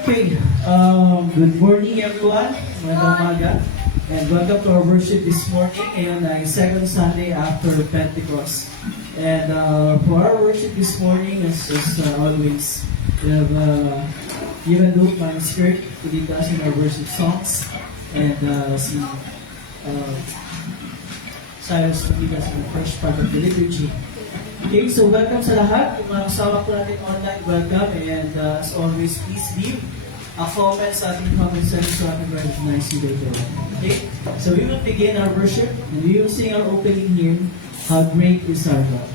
Okay, good morning everyone, magandang umaga, and welcome to our worship this morning. Ngayon ay second Sunday after Pentecost. And for our worship this morning, as always, we have given Luke my spirit to lead us in our worship songs, and si Cyrus will lead us in the first part of the liturgy. Okay, so welcome sa lahat. Kung mga kasama po natin online, welcome. And as always, please leave a comment sa ating comment section so I can recognize you later on. Okay, so we will begin our worship and we will sing our opening hymn, How Great Is Our God.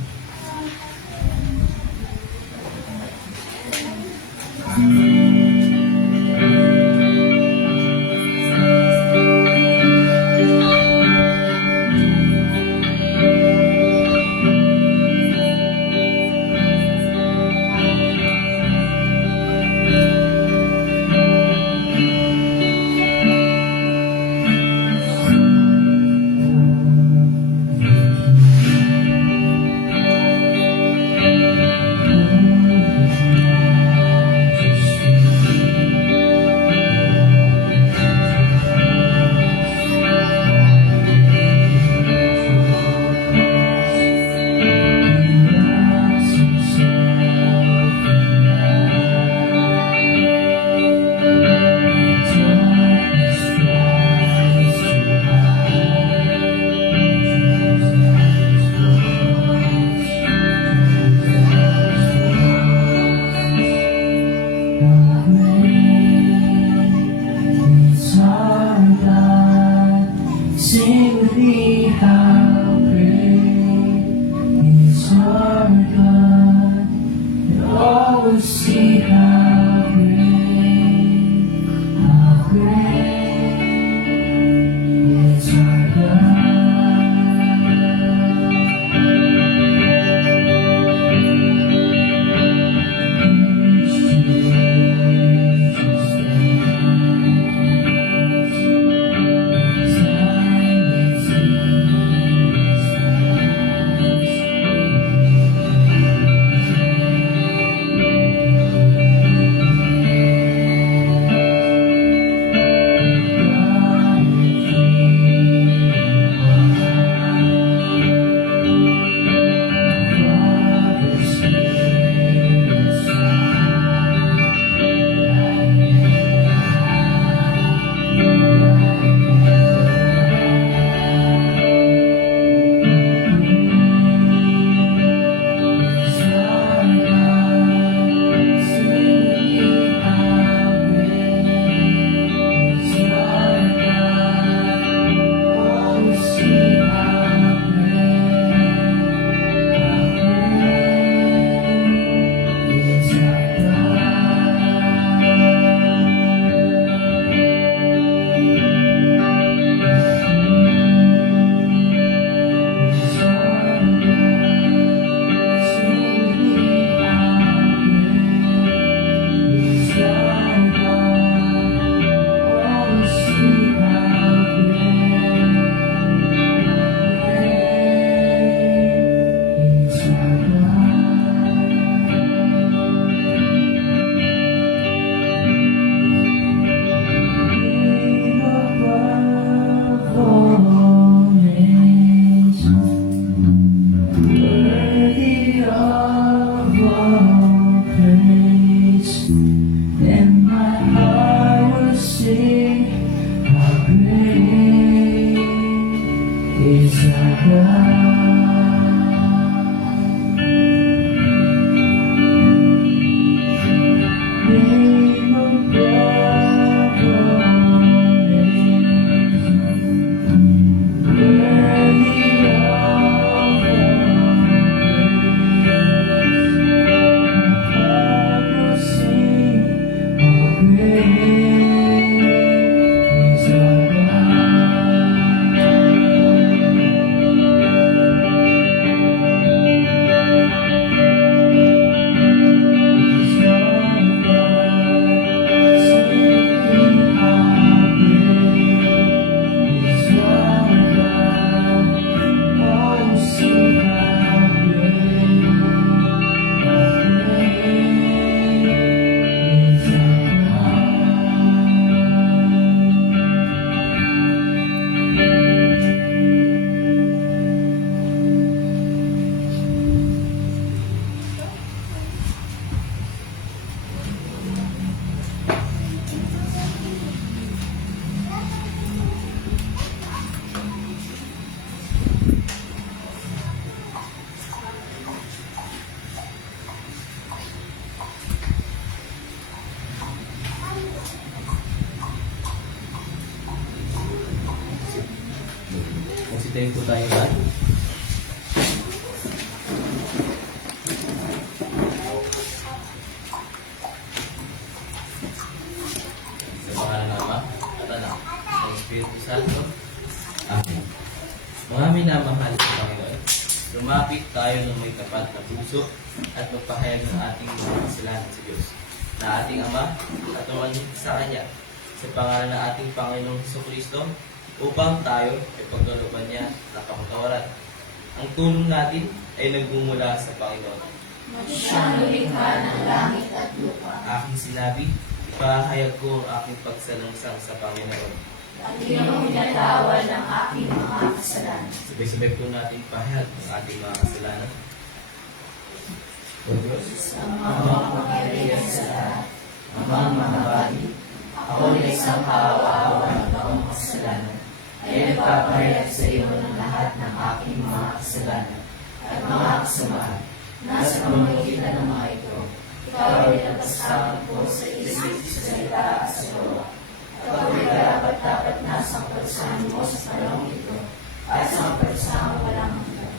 Tayo po tayo lahat. Sa pangalan ng Ama at Anak at Espiritu Santo. Amen. Mga minamahal sa Panginoon, lumapit tayo ng may tapat na puso at magpahayag ng ating mga kasalanan sa Diyos, na ating Ama at tumanhin sa Kanya sa pangalan ng ating Panginoong Jesucristo upang tayo ay pagkalooban niya ng kapatawaran. Ang tulong natin ay nagmumula sa Panginoon. Siyang lumikha ng langit at lupa. Aking sinabi, ipahayag ko ang aking pagsalangsang sa Panginoon. At iyong inatawan ng aking mga kasalanan. Sabay-sabay po natin ipahayag ang ating mga kasalanan. O Diyos, Sa mga makapangyarihan sa lahat, amang mahabagi, ako na isang kawawa ng taong kasalanan, ay nagpapahayag sa iyo ng lahat ng aking mga kasalanan at mga kasamahan. Nasa pamamagitan ng mga ito, ikaw ay nagpasaman ko sa isip, sa salita at sa gawa. At ako ay dapat nasa kaparusahan mo sa panahon ito at sa kaparusahan walang hanggan.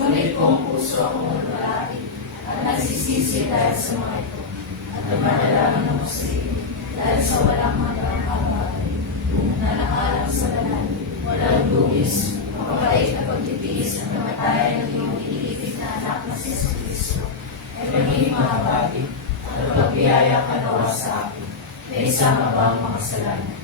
Ngunit kung puso akong naglalaki at nagsisisi dahil sa mga ito, at namanalangin ako sa iyo dahil sa walang hanggang kabagay, na nakalang sa banal, walang lubis, mapapait na pagtitiis at namatayan ng iyong iniibig na anak na si Jesucristo, ay magiging mahabagi at pagbiyaya ka nawa sa akin, na isama ba ang mga kasalanan,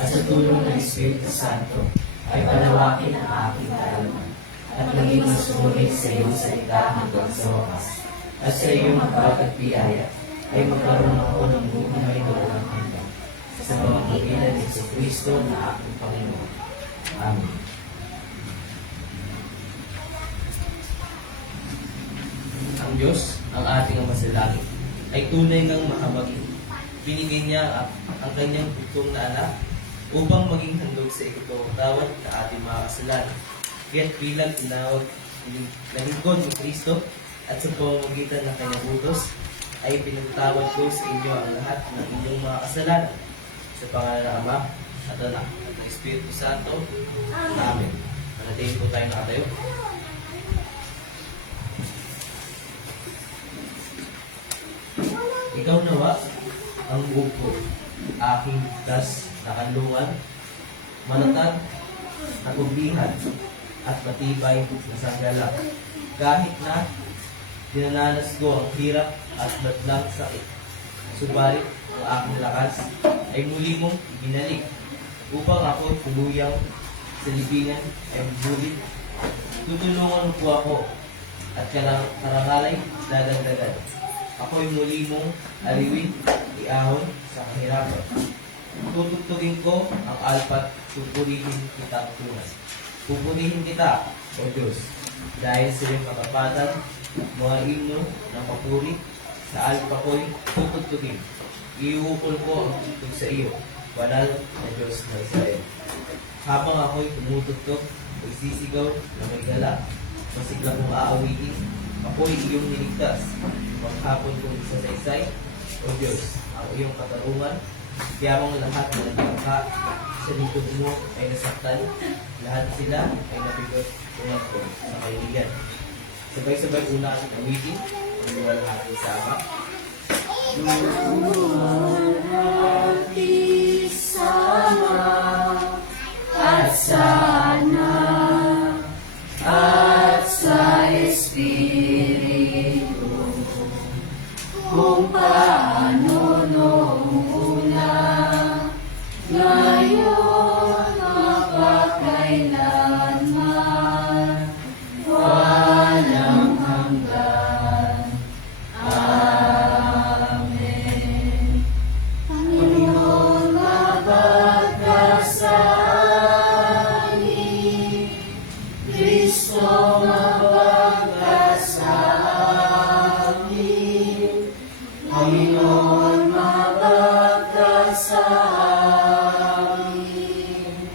at sa tulong ng Espiritu Santo, ay palawakin ang aking kaalaman, at maging masunurin sa iyong salita hanggang sa wakas, at sa iyong magpag at biyaya, ay magkaroon ako ng buhay na walang hanggan, sa pamamagitan ni Jesucristo na aking Panginoon. Amen. ang Diyos, ang ating Ama sa langit, ay tunay ng mahabagin. Binigay niya ang kanyang bugtong na anak upang maging handog sa ikatawad na ating mga kasalanan. Kaya't bilang tinawag na lingkod ni Kristo at sa pamamagitan ng kanyang utos, ay pinagtawad ko sa inyo ang lahat ng inyong mga kasalanan. Sa pangalan ng Ama at Anak at ng Espiritu Santo. Amen. Manatili po tayo nakatayo. Ikaw nawa ang buko, aking das na kanlungan, manatag, nagublihan, at matibay na sanggala. Kahit na dinananas ko ang hirap at badlang sakit, subalit ang aking lakas ay muli mong binalik upang ako tuluyang sa libingan ay bulit. Tutulungan po ako at karangalay dadagdagan. Ako'y muli mong aliwin, iahon sa kahirapan. Tutugtugin ko ang alpat, pupurihin kita tunay. Pupurihin kita, O Diyos, dahil sa iyong katapatan, mga himno ng papuri, sa alpa ko'y tutugtugin. Iuukol ko ang tutug sa iyo, banal na Diyos ng Israel. Habang ako'y tumutugtog, ay sisigaw na may gala, masigla kong aawitin, ako'y iyong niligtas. Maghapon kong isasaysay, O Diyos, ang iyong katarungan, kayamang lahat ng nagkaka sa likod mo ay nasaktan, lahat sila ay nabigot kumangkong sa kaibigan. Sabay-sabay una ang awitin, ang luwalhati sa Ama. Luwalhati sa Ama at sa Anak at sa Espiritu, kung paano noong una, ngayon mapakailanman, walang hanggan. Amen. Panginoon, mabag ka sa amin. Kristo, mabag ka sa amin. Panginoon, mabag ka sa amin.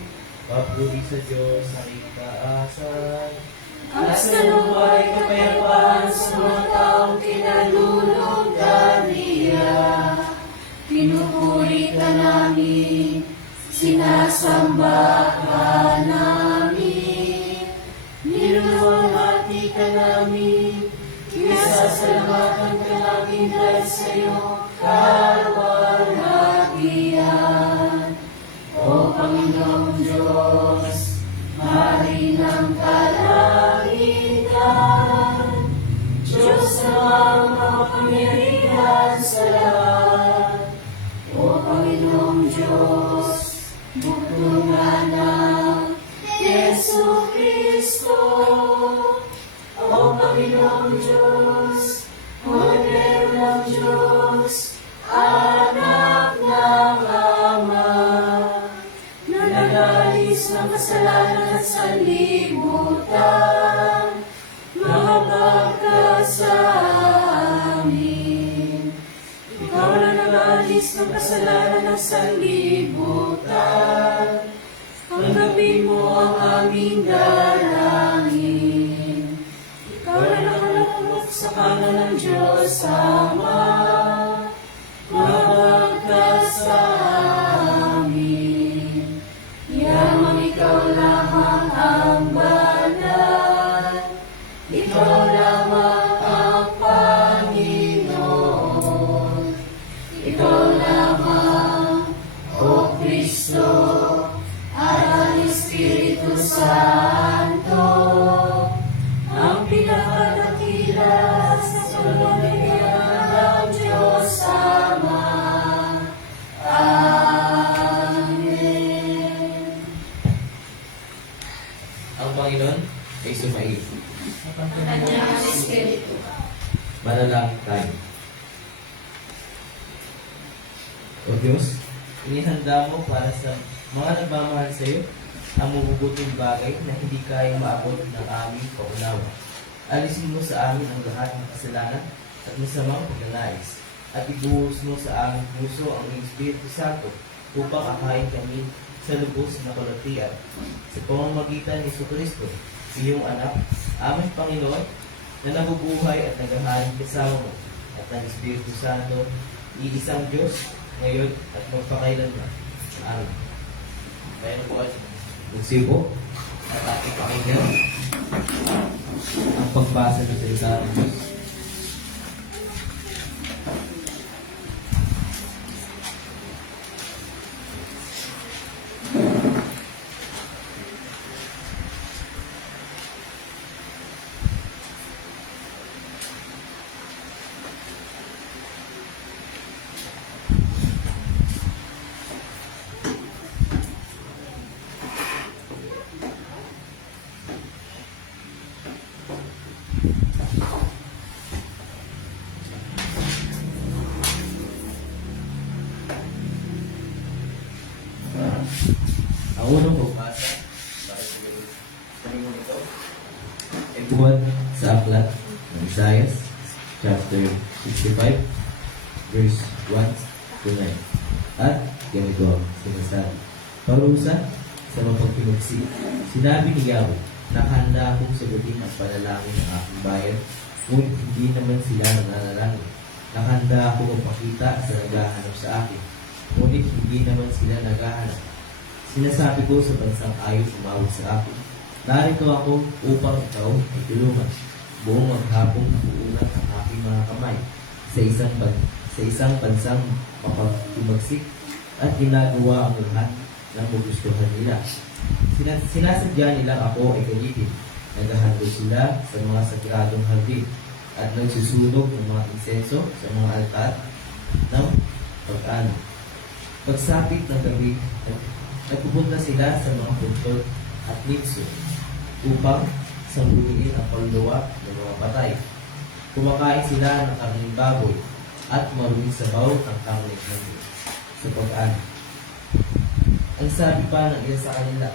Papuri sa Diyos ang ikaasan. At sa luwa'y kapayapaan sa mga taong kinalulugdan niya. Pinupuri ka namin, sinasamba ka namin. amin. Pinasasalamatan ka namin dahil sa iyong kaluwalhatian. O Panginoong Diyos, Hari ng kalangitan, Diyos na makapangyarihan sa lahat. O Panginoong Diyos, bugtungan ng Yesu Kristo. O Panginoong Diyos, Kordero ng Diyos, Anak ng Ama, na nagalis ng kasalanan at sanlibutan, mahabag ka sa amin. Ikaw na nagalis ng kasalanan at sanlibutan, tanggapin mo ang aming dalangin. Ikaw na nakalapot sa kanan ng Diyos Ama, mahabag ka sa amin. Yamang ikaw lamang ang banal, ikaw lamang ang Panginoon, ikaw lamang, O Kristo, at ang Espiritu Santo, ang pinakadakila sa pamamagitan ng Diyos Ama. Amen. Ang Panginoon ay sumaid. Kanyang Espiritu. Manalangin tayo. O Diyos, inihanda mo para sa mga nagmamahal sa iyo ang mabubuting bagay na hindi kayang maabot ng aming paunawa. Alisin mo sa amin ang lahat ng kasalanan at masamang pagnanais, at ibuhos mo sa aming puso ang Espiritu Santo upang akayin kami sa lubos na kalutian. Sa pamamagitan ni Jesucristo, iyong anak, aming Panginoon, na nabubuhay at naghahain kasama mo, at ang Espiritu Santo, iisang Diyos, ngayon at magpakailanman. Amen. Kaya po at magsipo at ating pakinggan ang pagbasa ng salita ng Diyos. Ang unang pagbasa para sa paningong ito ay buwan sa aklat ng Isaiah chapter 65 verse 1 to 9. At ganito ang sinasabi: parusa sa mapagpinugsi, sinabi ni Yahweh, nakahanda akong sagutin ang panalangin ng aking bayan, ngunit hindi naman sila nananalangin. Nakahanda akong magpakita sa naghahanap sa akin, ngunit hindi naman sila naghahanap. Sinasabi ko sa bansang ayaw umawag sa akin, narito ako upang ikaw ay tulungan. Buong maghapong nakuulat ang aking mga kamay sa isang bansang mapagtumagsik at ginagawa ang lahat ng magustuhan nila. Sinasadya nilang ako ay galitin. Naghahandog sila sa mga sagradong hardin at nagsusunog ng mga insenso sa mga altar ng pag-ano. Pagsapit ng gabi, nagpupunta sila sa mga puntod at nitso upang sambunin ang kaluluwa ng mga patay. Kumakain sila ng karning baboy at maruming sabaw ng karning hangin sa pag-ano. Ang sabi pa ng isa sa kanila,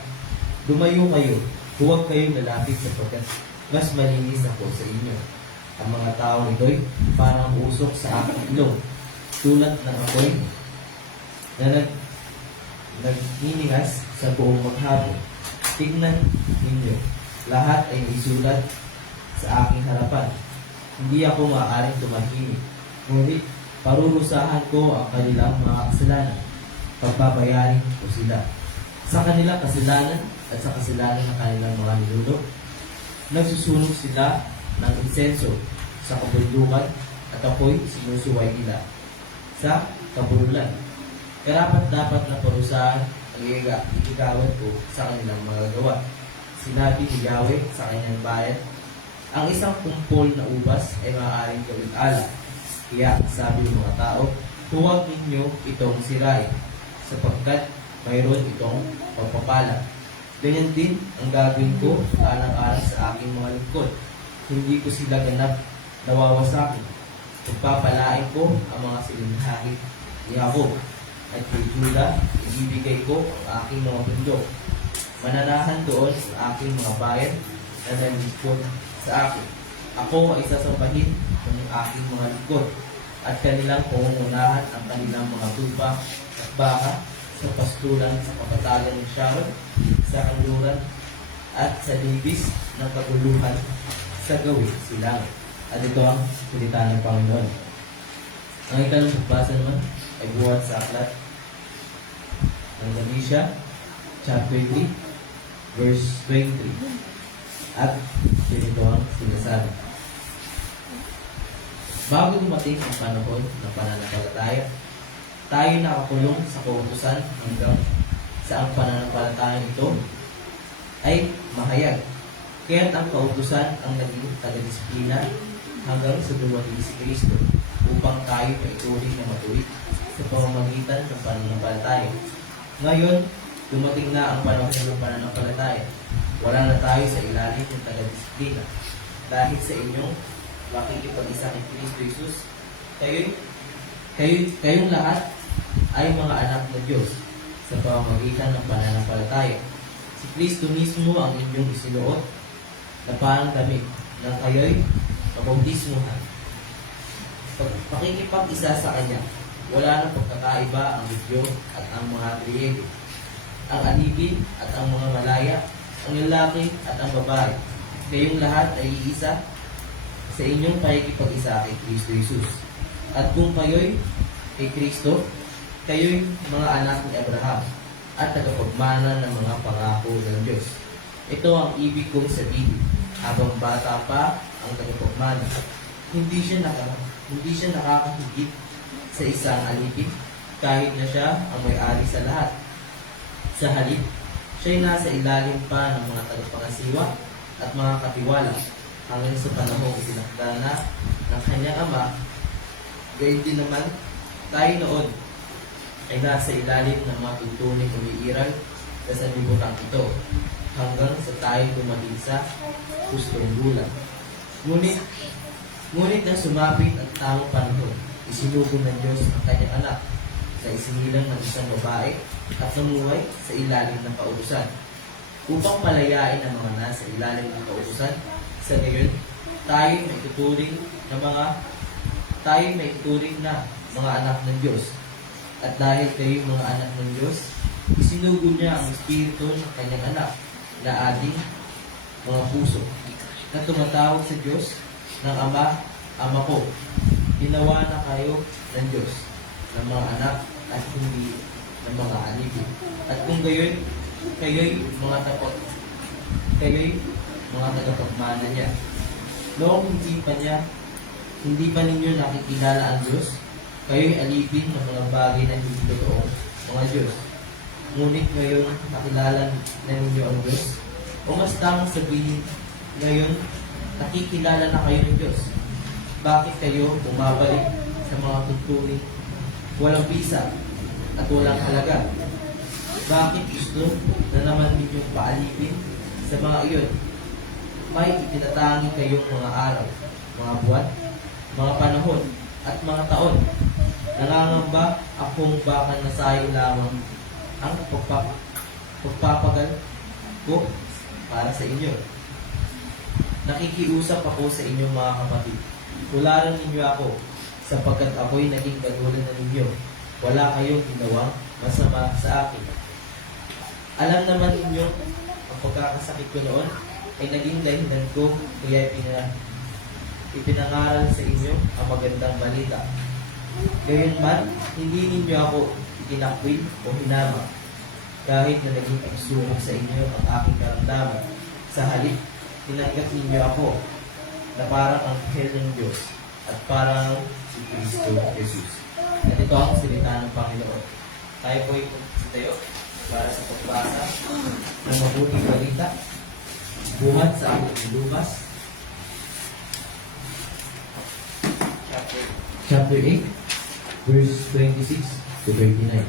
lumayo kayo, huwag kayong lalapit sapagkat mas malinis ako sa inyo. Ang mga tao ito'y parang usok sa aking ilong, tulad ng apoy na nagniningas sa buong maghapon. Tingnan ninyo, lahat ay isulat sa aking harapan. Hindi ako maaaring tumahimik, ngunit parurusahan ko ang kanilang mga kasalanan. Pagbabayarin ko sila sa kanilang kasalanan at sa kasalanan ng kanilang mga ninuno. Nagsusunog sila ng insenso sa kabundukan at ako'y sinusuway nila sa kabululan. Karapat dapat na parusahan ang igagawad ko sa kanilang mga gawa. Sinabi ni Yahweh sa kanyang bayan, ang isang kumpol na ubas ay maaaring gawing alak. Kaya sabi ng mga tao, huwag ninyo itong sirain, sapagkat mayroon itong pagpapala. Ganyan din ang gagawin ko alang-alang sa aking mga lingkod. Hindi ko sila ganap nawawasakin. Pagpapalain ko ang mga silinghahit ni Jacob, at kay Judah, ibibigay ko ang aking mga bundok. Mananahan doon ang aking mga bayan na nalingkod sa akin. Ako ay sasambahin ng aking mga lingkod, at kanilang pangungunahan ang kanilang mga tupa at baka sa pastulan sa kapatagan ng Sharon, sa kanluran at sa libis ng kaguluhan sa gawin silang. At ito ang salita ng Panginoon. Ang ikalong pagbasa naman ay buhat sa aklat ng Galatia, chapter 3, verse 23. At ganito ang sinasabi. Bago dumating ang panahon ng pananampalataya, tayo nakakulong sa kautusan hanggang sa ang pananampalataya ito ay mahayag. Kaya't ang kautusan ang naging taga-disiplina hanggang sa dumating si Kristo upang tayo maituloy na matuwid sa pamamagitan ng pananampalataya. Ngayon, dumating na ang panahon ng pananampalataya. Wala na tayo sa ilalim ng taga-disiplina. Dahil sa inyong makikipag-isa kay Kristo Jesus, kayong lahat ay mga anak ng Diyos sa pamamagitan ng pananampalataya. Si Kristo mismo ang inyong isinuot na parang damit ng kayo'y mabautismuhan. Pakikipag-isa sa Kanya, wala nang pagkakaiba ang Hudyo at ang mga Griego, ang alipin at ang mga malaya, ang lalaki at ang babae. Kayong lahat ay iisa sa inyong pakikipag-isa kay Kristo Jesus. At kung kayo'y kay Kristo, kayo'y mga anak ni Abraham at tagapagmana ng mga pangako ng Diyos. Ito ang ibig kong sabihin, habang bata pa ang tagapagmana, hindi siya nakakahigit sa isang alipin kahit na siya ang may-ari sa lahat. Sa halip, siya'y nasa ilalim pa ng mga tagapangasiwa at mga katiwala hanggang sa panahong itinakda na ng kanyang ama. Gayun din naman, tayo noon ay nasa ilalim ng mga tuntuning umiiral sa sanlibutan ito hanggang sa tayo dumating sa hustong gulang. Ngunit nang sumapit ang tamang panahon, isinugo ng Diyos ang kanyang anak sa isinilang ng isang babae at namuhay sa ilalim ng kautusan upang palayain ang mga nasa ilalim ng kautusan. Sa gayon, tayo may tuturing na mga anak ng Diyos. At dahil kayo mga anak ng Diyos, isinugo niya ang Espiritu ng kanyang anak na ating mga puso na tumatawag sa Diyos ng Ama ko. Ginawa na kayo ng Diyos ng mga anak at hindi ng mga alipin. At kung kayo'y mga tagapagmana niya. Noong hindi pa ninyo nakikilala ang Diyos, kayo'y alipin ng mga bagay na hindi totoong mga Diyos. Ngunit ngayon nakilala na ninyo ang Diyos, o mas tamang sabihin, ngayon nakikilala na kayo ng Diyos. Bakit kayo bumabalik sa mga tuntunin walang bisa at walang halaga? Bakit gusto na naman ninyong paalipin sa mga iyon? May itinatangi kayong mga araw, mga buwan, mga panahon, at mga taon. Nangangamba akong baka nasayang lamang ang pagpapagal ko para sa inyo. Nakikiusap ako sa inyong mga kapatid. Tularan ninyo ako, sapagkat ako'y naging katulad na ninyo. Wala kayong ginawang masama sa akin. Alam naman ninyo, ang pagkakasakit ko noon ay naging dahilan ko, kaya ipinangaral sa inyo ang magandang balita. Gayunman, hindi ninyo ako itinakwil o hinama, kahit na naging pagsubok sa inyo ang aking karamdaman. Sa halip, tinanggap ninyo ako na parang anghel ng Diyos at parang si Kristo Jesus. At ito ang salita ng Panginoon. Tayo po ay tayo para sa pagbasa ng mabuting balita buhat sa ating Lukas chapter 8 verse 26 to 39.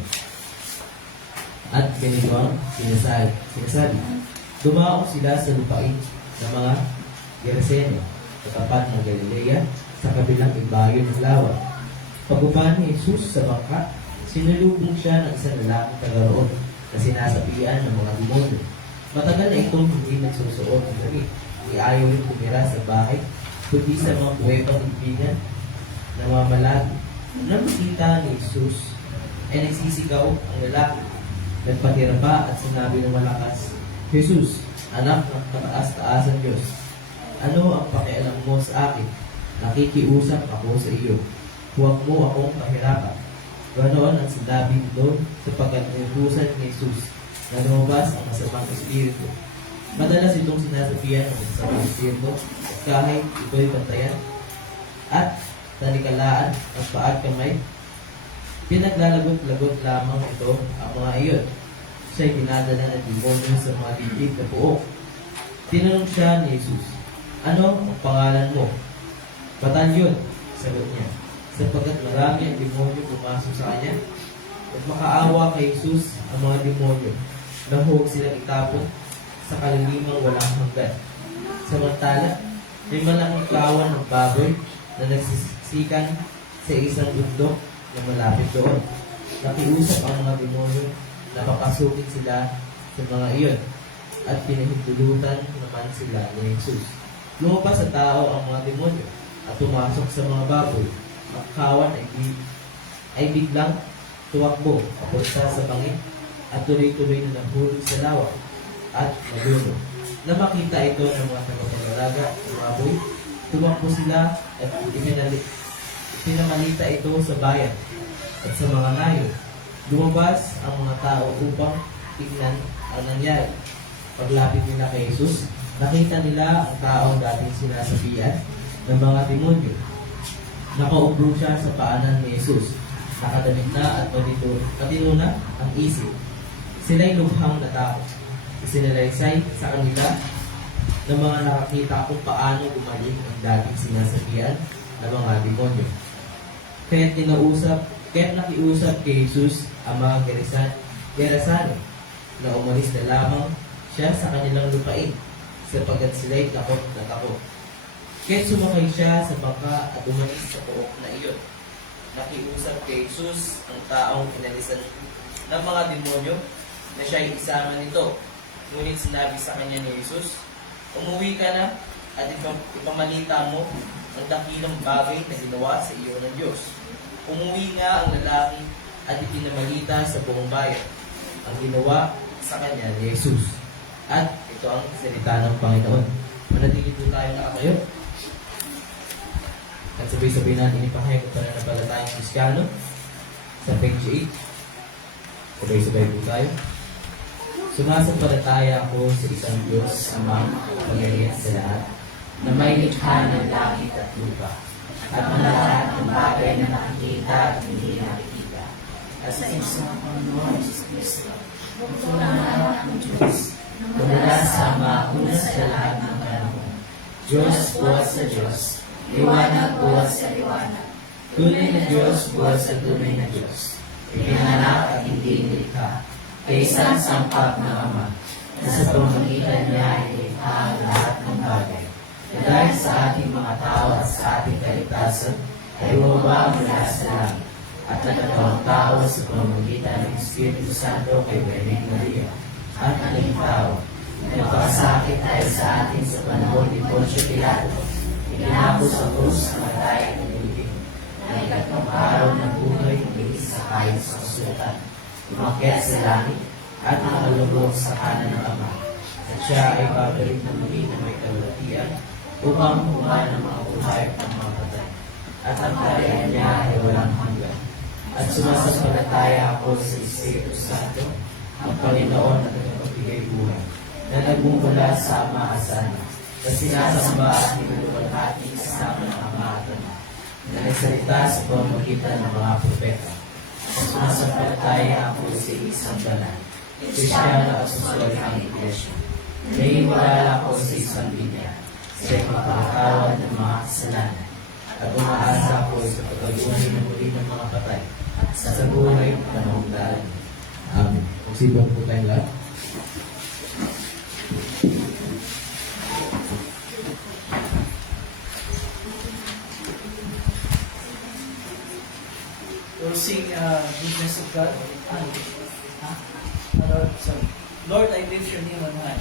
At ganito ang sinasabi. Dumako sila sa lupain ng mga Geraseno, sa tapat ng Galilea, sa kabilang ibayo ng lawa. Pagupa ni Jesus sa bangka, sinulubong siya ng isang lalaking taga-roon na sinasapian ng mga demonyo. Matagal na itong hindi nagsusuot ng damit. Iayaw rin tumira sa bahay, kundi sa mga buwepang ibigan na mamalagi. Nang makita ni Jesus, ay nagsisigaw ang lalaki. Nagpatira pa at sinabi ng malakas, Jesus, anak ng kataas-taasan Diyos, ano ang pakialam mo sa akin? Nakikiusap ako sa iyo. Huwag mo akong pahirapan. Ganoon ang sinabi doon sapagkat nilutusan ni Jesus na lumabas ang masamang espiritu. Madalas itong sinasabihan ng masamang espiritu at kahit ito'y bantayan at tanikalaan ang paat kamay, pinaglalagot-lagot lamang ito ang mga iyon. Siya'y pinadala ng demonyo sa mga dibdib na buo. Tinanong siya ni Jesus, ano ang pangalan mo? Batalyon, sagot niya, sapagkat marami ang demonyo pumasok sa kanya. At makaawa kay Jesus ang mga demonyo na huwag silang itapon sa kalalimang walang hanggan. Samantala, may malaking kawan ng baboy na nagsisikan sa isang bundok na malapit doon. Nakiusap ang mga demonyo na papasukin sila sa mga iyon at pinahintulutan naman sila ni Jesus. Lumabas sa tao ang mga demonyo at pumasok sa mga baboy. Ang kawan ay biglang tuwakbo papunta sa bangin at tuloy-tuloy na nahulog sa lawa at naluno. Na makita ito ng mga tagapagalaga ng baboy, tumakbo sila at pinamalita ito sa bayan at sa mga nayo. Lumabas ang mga tao upang tignan ang nangyari. Paglapit nila kay Jesus, nakita nila ang taong dating sinasabihan ng mga demonyo. Nakaupo siya sa paanan ni Jesus. Nakadamit na at matino na ang isip. Sila'y lubhang natakot. Isinalaysay sa kanila ng mga nakakita kung paano gumaling ang dating sinasabihan ng mga demonyo. Kaya't nakiusap kay Jesus ang mga Gerasano na umalis na lamang siya sa kanilang lupain sapagkat sila'y takot na takot. Kaya't sumakay siya sa bangka at umalis sa pook na iyon. Nakiusap kay Jesus ang taong inalisan ng mga demonyo na siya'y isama nito. Ngunit sinabi sa kanya ni Jesus, umuwi ka na at ipamalita mo ang dakilang bagay na ginawa sa iyo ng Diyos. Umuwi nga ang lalaki at ipinamalita sa buong bayan ang ginawa sa kanya ni Jesus. At ito ang salita ng Panginoon. Manatili po tayo nakatayo. At sabay-sabay natin ipahayag ang pananampalatayang Kristiyano sa page 8. Sabay-sabay po tayo. Sumasampalataya ako sa isang Diyos, Amang makapangyarihan sa lahat, na may likha ng langit at lupa, at ang lahat ng bagay na nakikita at hindi nakikita. At sa isang Panginoon, Jesus Cristo, magpulang anak ng Diyos, mula sa mauna sa lahat ng panahon. Diyos buhat sa Diyos, liwanag buhat sa liwanag. Tunay na Diyos buhat sa tunay na Diyos. Ipinanganak at hindi nilikha, kay isang sangkap ng Ama, na sa pamamagitan niya ay nilikha ang lahat ng bagay. Na dahil sa ating mga tao at sa ating kaligtasan, ay bumaba mula sa langit, at nagkatawang tao sa pamamagitan ng Espiritu Santo kay Virgen Maria, at naging tao. Nagpakasakit dahil sa atin sa panahon ni Poncio Pilato, itinapos sa krus ang matay at nilibing, na ikatlong araw ng buhay ng sa kahit sa kasulatan. Umakyat sa langit at nakalubog sa kanan ng Ama. At siya ay babalik na muli na may kalulatian upang kumuha ng mga buhay at ng mga patay. At ang kariyan niya ay walang hanggan. At sumasampalataya ako sa Espiritu Santo, ang Panginoon at nagpagbigay buhay, na nagmumula sa Ama Asana, na sinasamba at niluwalhati kasama ng Ama at Ama, na nagsalita sa pamamagitan ng mga propeta. Sumasampalataya ako sa isang banal, Kristiyano at Apostolikang Iglesia. Naniniwala ako sa isang Biblia, sa ipagpapatawad ng mga kasalanan, at umaasa ako sa pag-uli ng muli ng mga patay, sa buhay at panahong daan. Amen. Magsibang po tayong lahat. We'll sing Goodness of God. Sorry. Lord, I lift your name on high.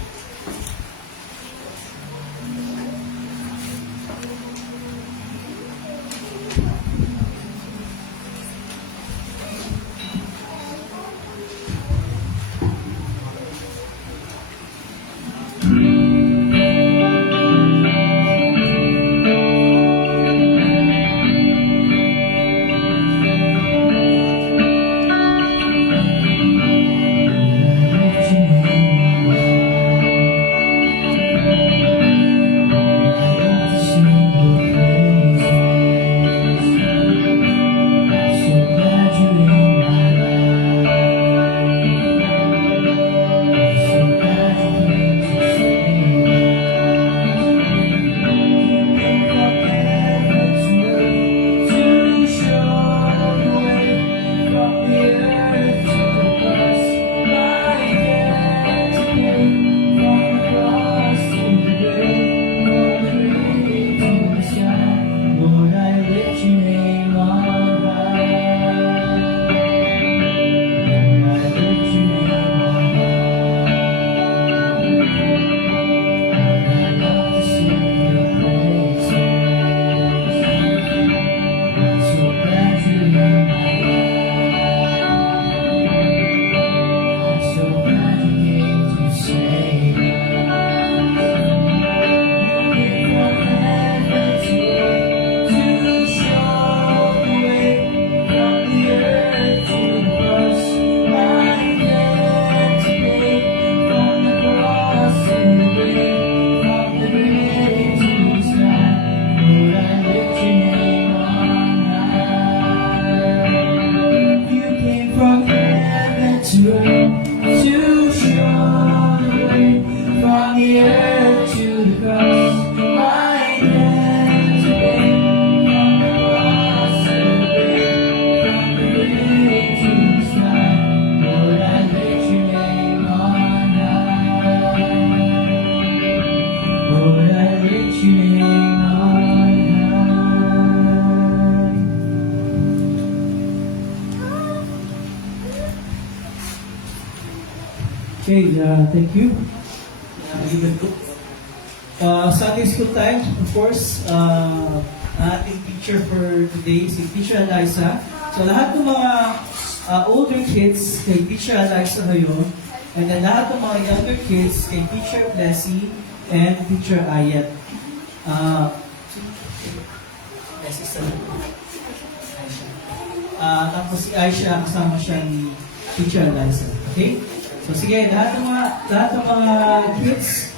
Okay, thank you. Given ko. Sunday school time, of course, ating teacher for today, si Teacher Eliza. So lahat ng mga older kids, kay Teacher Eliza ngayon, and then lahat ng mga younger kids, kay Teacher Blessy and Teacher Ayat. Tapos si Aisha, kasama siya ni Teacher Eliza. Okay? So sige, lahat ng mga kids,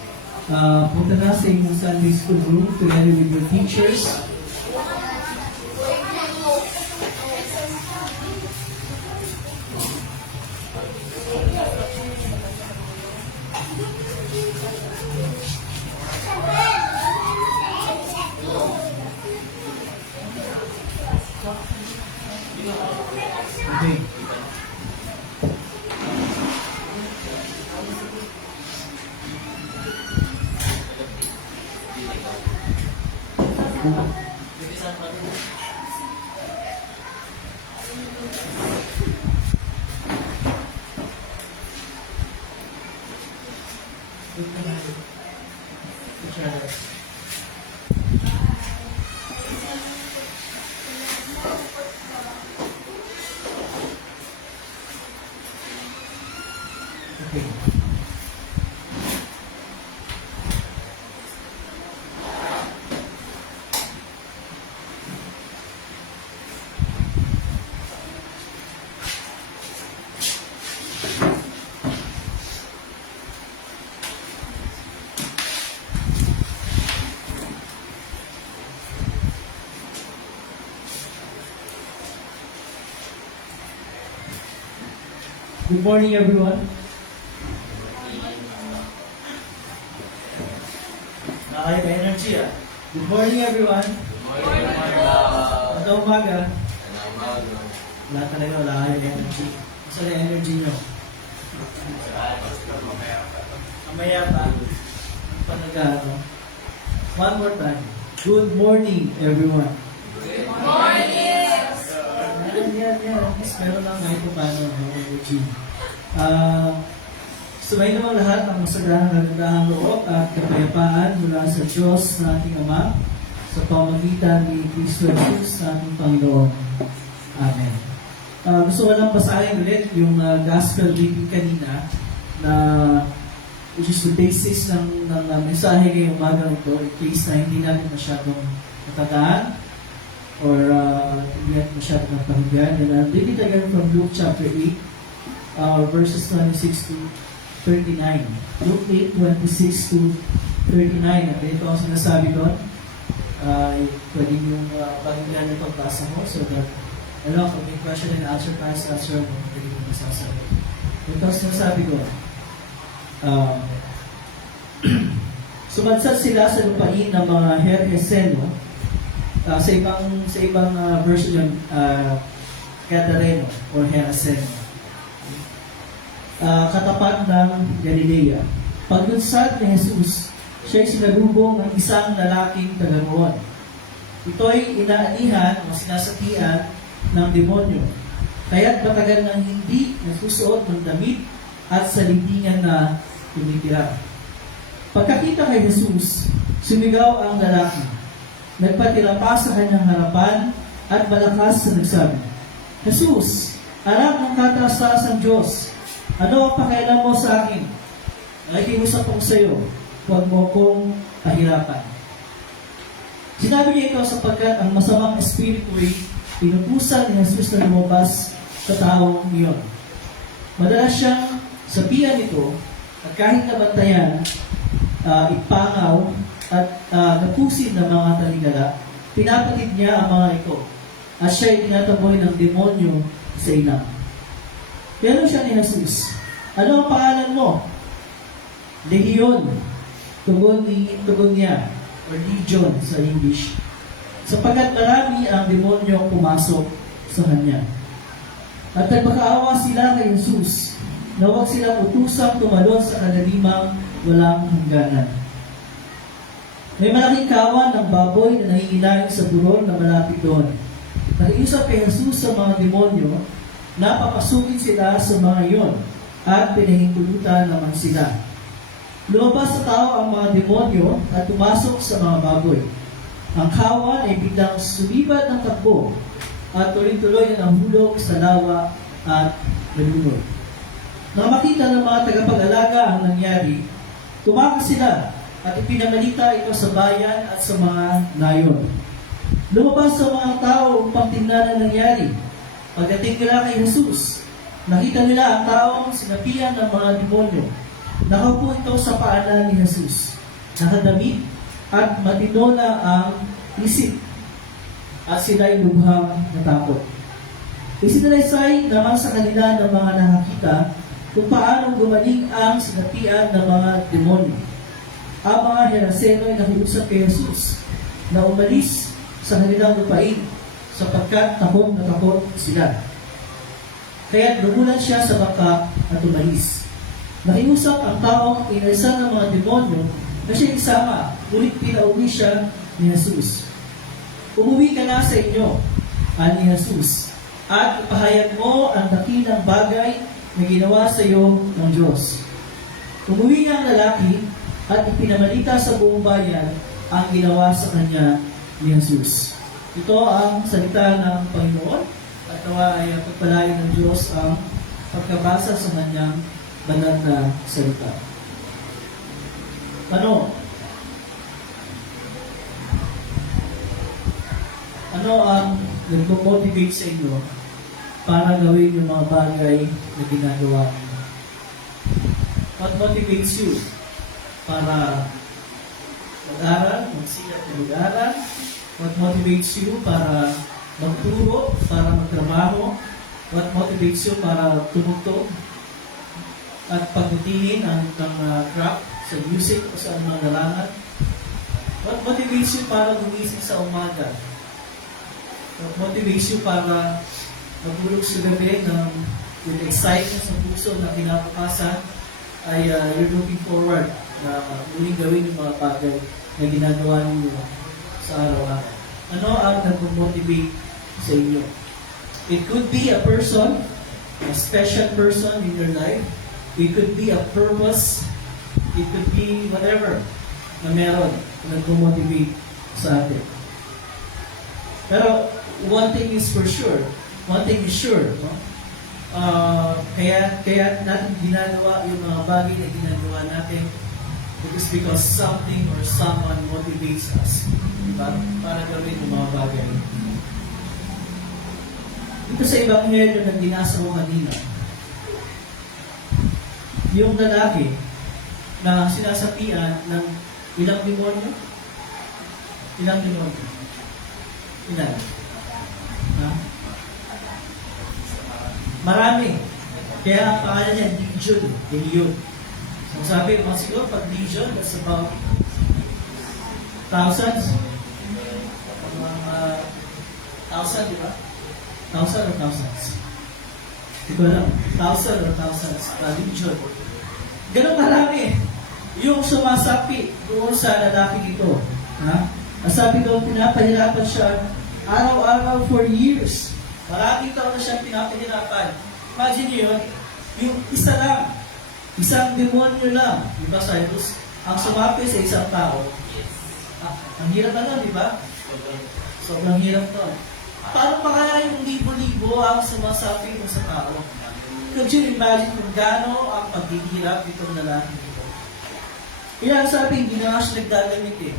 punta na sa inyong Sunday school room together with your teachers. Okay. Okay. Good morning, everyone. Nakaya energy ah. Good morning, everyone. Magandang umaga. Wala talaga, wala kayong energy. Saan yung energy nyo? Mamaya pa. Pa nag-ano. One more time. Good morning, everyone. Good morning! Yan. Mas meron lang kahit paano ng energy. Sumayin naman lahat ang masagahang kagandahang loob at kapayapaan mula sa Diyos na ating Ama sa pamagitan ni Kristo Jesus na ating Panginoon. Amen. Gusto ko lang basahin ulit yung gospel reading kanina na which is the basis ng mensahe ngayong umaga ito in case na hindi natin masyadong natandaan or hindi natin masyadong napahinggan. And I'll read it again from Luke chapter 8, verses 26 to 39. Luke 8:26 to 39. At ito ang sinasabi doon. Pwede yung pakinggan yung pagbasa mo so that kung may question and answer tayo sa answer mo, pwede yung masasabi. Ito ang sinasabi doon. Sumadsad sila sa lupain ng mga Hergeseno. Sa ibang version yung Gadareno or Hergeseno. Katapat ng Galilea. Paglunsad ni Jesus, siya'y sinalubong ng isang lalaking taga-roon. Ito'y inaanihan o sinasapian ng demonyo. Kaya't matagal nang hindi nasusuot ng damit at sa libingan na tumitira. Pagkakita kay Jesus, sumigaw ang lalaki. Nagpatira pa sa kanyang harapan at malakas na nagsabi, Jesus, anak ng kataas-taas Diyos, ano ang pakialam mo sa akin? Nakikiusap ko sa iyo, huwag mo kong pahirapan. Sinabi niya ito sapagkat ang masamang espiritu'y pinupusan ni Jesus na lumabas sa taong iyon. Madalas siyang sabihan ito at kahit nabantayan, ipangaw at napusin ng mga taligala, pinapatid niya ang mga ito at siya'y tinataboy ng demonyo sa inang. Pero siya ni Jesus, ano ang pangalan mo? Legion, tugon niya, or legion sa English. Sapagkat marami ang demonyo pumasok sa kanya. At nagmakaawa sila kay Jesus, na huwag silang utusang tumalon sa kalalimang walang hangganan. May malaking kawan ng baboy na nangingilain sa burol na malapit doon. Nakiusap kay Jesus sa mga demonyo, napapasukin sila sa mga iyon at pinahintulutan naman sila. Lumabas sa tao ang mga demonyo at pumasok sa mga baboy. Ang kawan ay biglang sumibad ng takbo at tuloy-tuloy na nahulog sa lawa at nalunod. Nang makita ng mga tagapag-alaga ang nangyari, tumakas sila at ipinamalita ito sa bayan at sa mga nayon. Lumabas sa mga tao upang tingnan ang nangyari. Pagdating nila kay Jesus, nakita nila ang taong sinapian ng mga demonyo. Nakaupo ito sa paanan ni Jesus, nakadamit at matino na ang isip at sila'y lubhang natakot. Isinalaysay naman sa kanila ng mga nakakita kung paano gumaling ang sinapian ng mga demonyo. Ang mga Hergeseno ay nakiusap kay Jesus na umalis sa kanilang lupain sapagkat takot na takot sila. Kaya lumulan siya sa bangka at umalis. Nakiusap ang taong inalisan ng mga demonyo na siya isama, ngunit pinauwi siya ni Jesus. Umuwi ka na sa inyo, ani Jesus, at ipahayag mo ang dakilang bagay na ginawa sa iyo ng Diyos. Umuwi nga ang lalaki at ipinamalita sa buong bayan ang ginawa sa kanya ni Jesus. Ito ang salita ng Panginoon at nawa ay pagpalain ng Diyos ang pagkabasa sa kanyang banal na salita. Ano ang nagpo-motivate sa inyo para gawin yung mga bagay na ginagawa niyo? What motivates you para mag-aral, magsikat na mag-aral? What motivates you para magturo, para magtrabaho? What motivates you para tumugtog? at pagbutihin ang craft sa music o sa mga larangan? What motivates you para gumising sa umaga? What motivates you para magulog sa gabi with excitement sa puso na kinabukasan ay you're looking forward na muling gawin yung mga bagay na ginagawa niyo sa araw-araw. Ano ang nag-motivate sa inyo? It could be a person, a special person in your life. It could be a purpose. It could be whatever na meron na nag-motivate sa atin. Pero one thing is for sure. One thing is sure. No? Kaya natin ginagawa yung mga bagay na ginagawa natin because something or someone motivates us. Diba? Para gawin yung mga bagay. Ito sa Ebanghelyo na binasa ko kanina, yung lalaki na sinasapian ng ilang demonyo? Ilang demonyo? Ilan? Ha? Marami. Kaya ang pangalan niya, Legion. So sabi, siguro pag Legion, that's about thousands. Thousand, di ba? Thousand or thousands? Hindi ko alam. Thousand or thousands. Legion. Ganun marami. Yung sumasapi doon sa lalaki ito. Ha? Ang sabi doon, pinapahirapan siya araw-araw for years. Maraming taon na siya pinapahirapan. Imagine yun, yung isa lang, isang demonyo lang, di ba, Cyrus? Ang sumapi sa isang tao. Ang hirap na nun, di ba? Sobrang hirap nun. Paano pa kaya yung libo-libo ang sumasapi mo sa tao? Could you imagine kung gaano ang paghihirap itong lalaki ito? Kaya sabi, hindi na nga siya nagdagamit eh.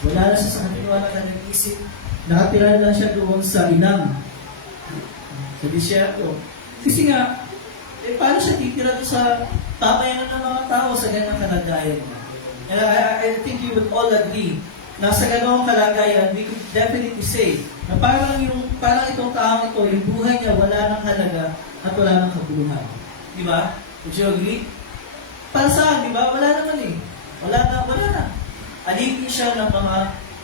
Wala na siya sa kaniwala na nag-isip. Nakatira lang siya doon sa inang. Sa disyerto. Kasi nga, paano siya titira doon sa tatayan ng mga tao sa ganyang kalagayan niya? And I think you would all agree na sa ganoong kalagayan, we could definitely say na parang itong taong ito, yung buhay niya wala ng halaga at wala ng kabuluhan. Di ba? Would you agree? Para saan? Di ba? Wala naman eh. Wala na. Alipin siya ng mga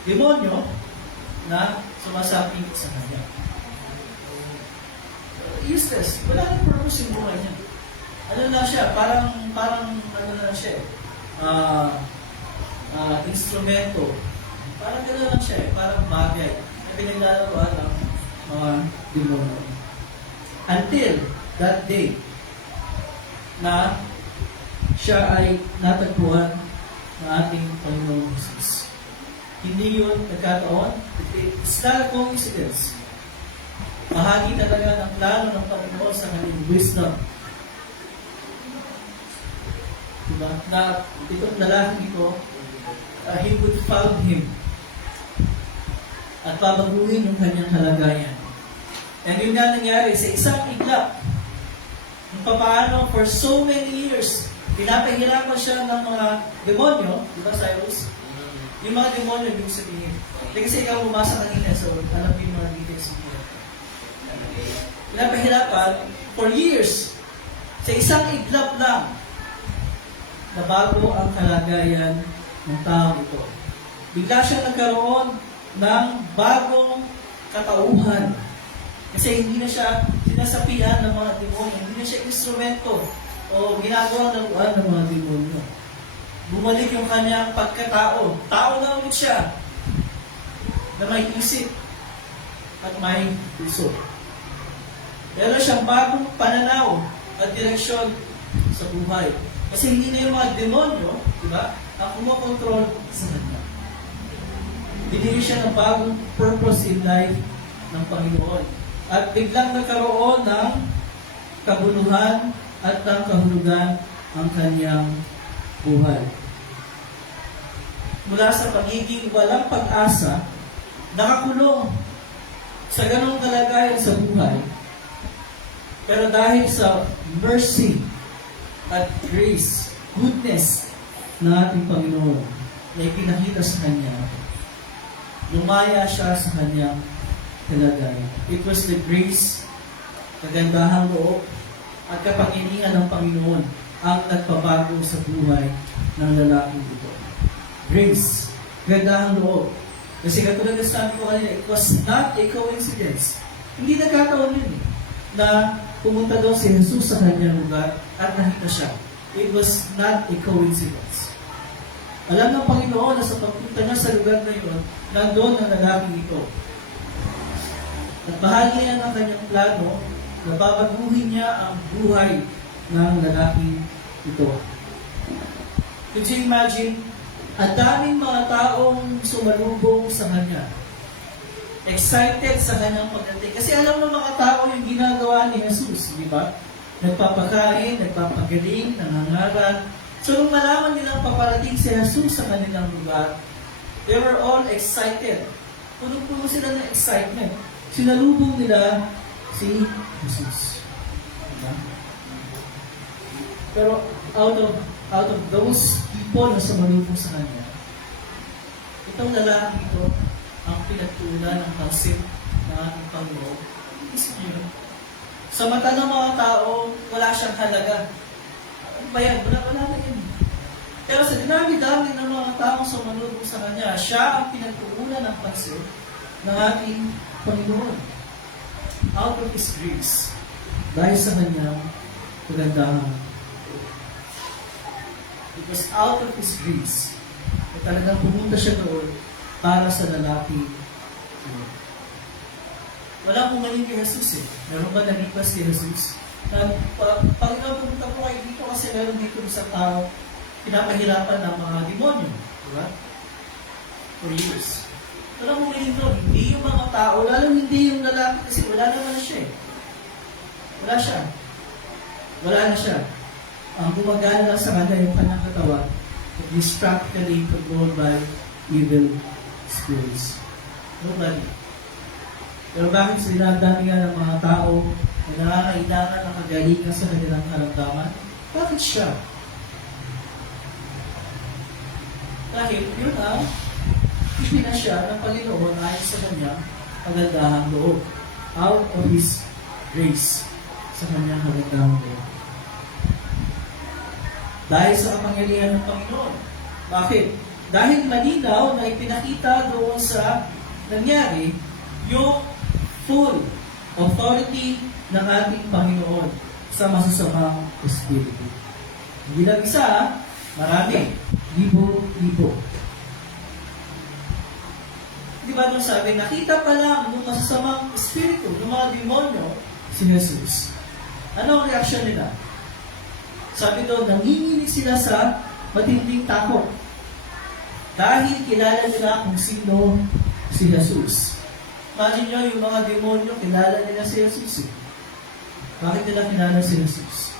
demonyo na sumasapi sa kanya. Useless. Wala nang purpose yung buhay niya. Ano na siya? Parang ano na siya instrumento. Parang gano'n lang siya parang bagay na pinaglalaro ng mga demonyo. Until that day na siya ay natagpuan ng ating Panginoon Jesus. Hindi yun nagkataon. It's not a coincidence. Bahagi talaga ng plano ng Panginoon sa kanyang wisdom. Diba? Na itong lalaki ito, he would found him at babaguhin yung kanyang kalagayan. And yun nga nangyari sa isang iglap. Kung paano for so many years, pinapahirapan siya ng mga demonyo, di ba, Cyrus? Yung mga demonyo, yung sabihin. Kasi ikaw bumasa kanina, so alam mo yung mga details niya. Pinapahirapan for years. Sa isang iglap lang, nabago ang kalagayan ng tao ito. Bigla siya nagkaroon ng bagong katauhan. Kasi hindi na siya sinasapian ng mga demonyo, hindi na siya instrumento o ginagawa ng laruan ng mga demonyo. Bumalik yung kanyang pagkatao. Tao na ulit siya na may isip at may puso. Meron siyang bagong pananaw at direksyon sa buhay. Kasi hindi na yung mga demonyo, di ba, ang kumokontrol sa kanya. Binili siya ng bagong purpose in life ng Panginoon. At biglang nagkaroon ng kabuluhan at ng kahulugan ang kanyang buhay. Mula sa pagiging walang pag-asa, nakakulong sa ganong kalagayan sa buhay. Pero dahil sa mercy at grace, goodness ng ating Panginoon na ipinakita sa Kanya, lumaya siya sa Kanyang kalagayan. It was the grace, kagandahang loob, at kapangyarihan ng Panginoon ang nagpabago sa buhay ng lalaking ito. Grace, gandahang loob. Kasi katulad na sabi ko kanina, it was not a coincidence. Hindi nagkataon yun na pumunta daw si Jesus sa kanyang lugar at nakita siya. It was not a coincidence. Alam ng Panginoon na sa pagpunta niya sa lugar na yun, nandoon ang lalaking ito. At bahagi niya ng kanyang plano na babaguhin niya ang buhay ng lalaking ito. Could you imagine? Ang daming mga taong sumalubong sa kanya. Excited sa kanyang pagdating. Kasi alam ng mga tao yung ginagawa ni Jesus, di ba? Nagpapakain, nagpapagaling, nangangaral. So nung malaman nilang paparating si Jesus sa kanilang lugar, they were all excited. Puno-puno sila ng excitement. Sinalubong nila si Jesus. Diba? Pero out of those people na sumalubong sa kanya, itong lalaki ito ang pinagtuunan ng pansin ng ating Panginoon. Isip niyo, sa mata ng mga tao, wala siyang halaga. Ano ba yan? Wala na yan. Pero sa dinami-dami ng mga taong sumalubong sa kanya, siya ang pinagtuunan ng pansin ng ating Panginoon. Out of His grace, dahil sa kanyang kagandahan. It was out of His grace na talagang pumunta siya doon para sa lalaki. Wala pong maling kay Jesus eh. Meron ba nag-request kay Jesus? Na, Panginoon, pumunta po kayo dito kasi meron dito isang tao pinapahirapan ng mga demonyo. Diba? For years. Wala pong maling doon. Hindi yung mga tao, lalo hindi yung lalaki kasi wala naman siya eh. Wala siya. Wala na siya. Ang gumagana lang sa kanya yung kanyang katawan, is practically controlled by evil spirits. Nobody. Pero bakit sila dami nga ng mga tao na nakakailangan ng kagalingan sa kanilang karamdaman? Bakit siya? Dahil yun ang ipinasya ng Panginoon ayon sa kanyang kagandahang loob. Out of His grace sa kanyang kagandahang loob. Dahil sa kapangyarihan ng Panginoon. Bakit? Dahil malinaw na ipinakita doon sa nangyari yung full authority ng ating Panginoon sa masasamang espiritu. Hindi lang isa, marami. Libo-libo. Di ba doon sabi, nakita pa lang ng masasamang espiritu, ng mga demonyo, si Jesus. Ano ang reaksyon nila? Sabi doon, nanginginig sila sa matinding takot. Dahil kilala nila kung sino si Jesus. Imagine nyo, yung mga demonyo, kilala nila si Jesus. Bakit nila kilala si Jesus?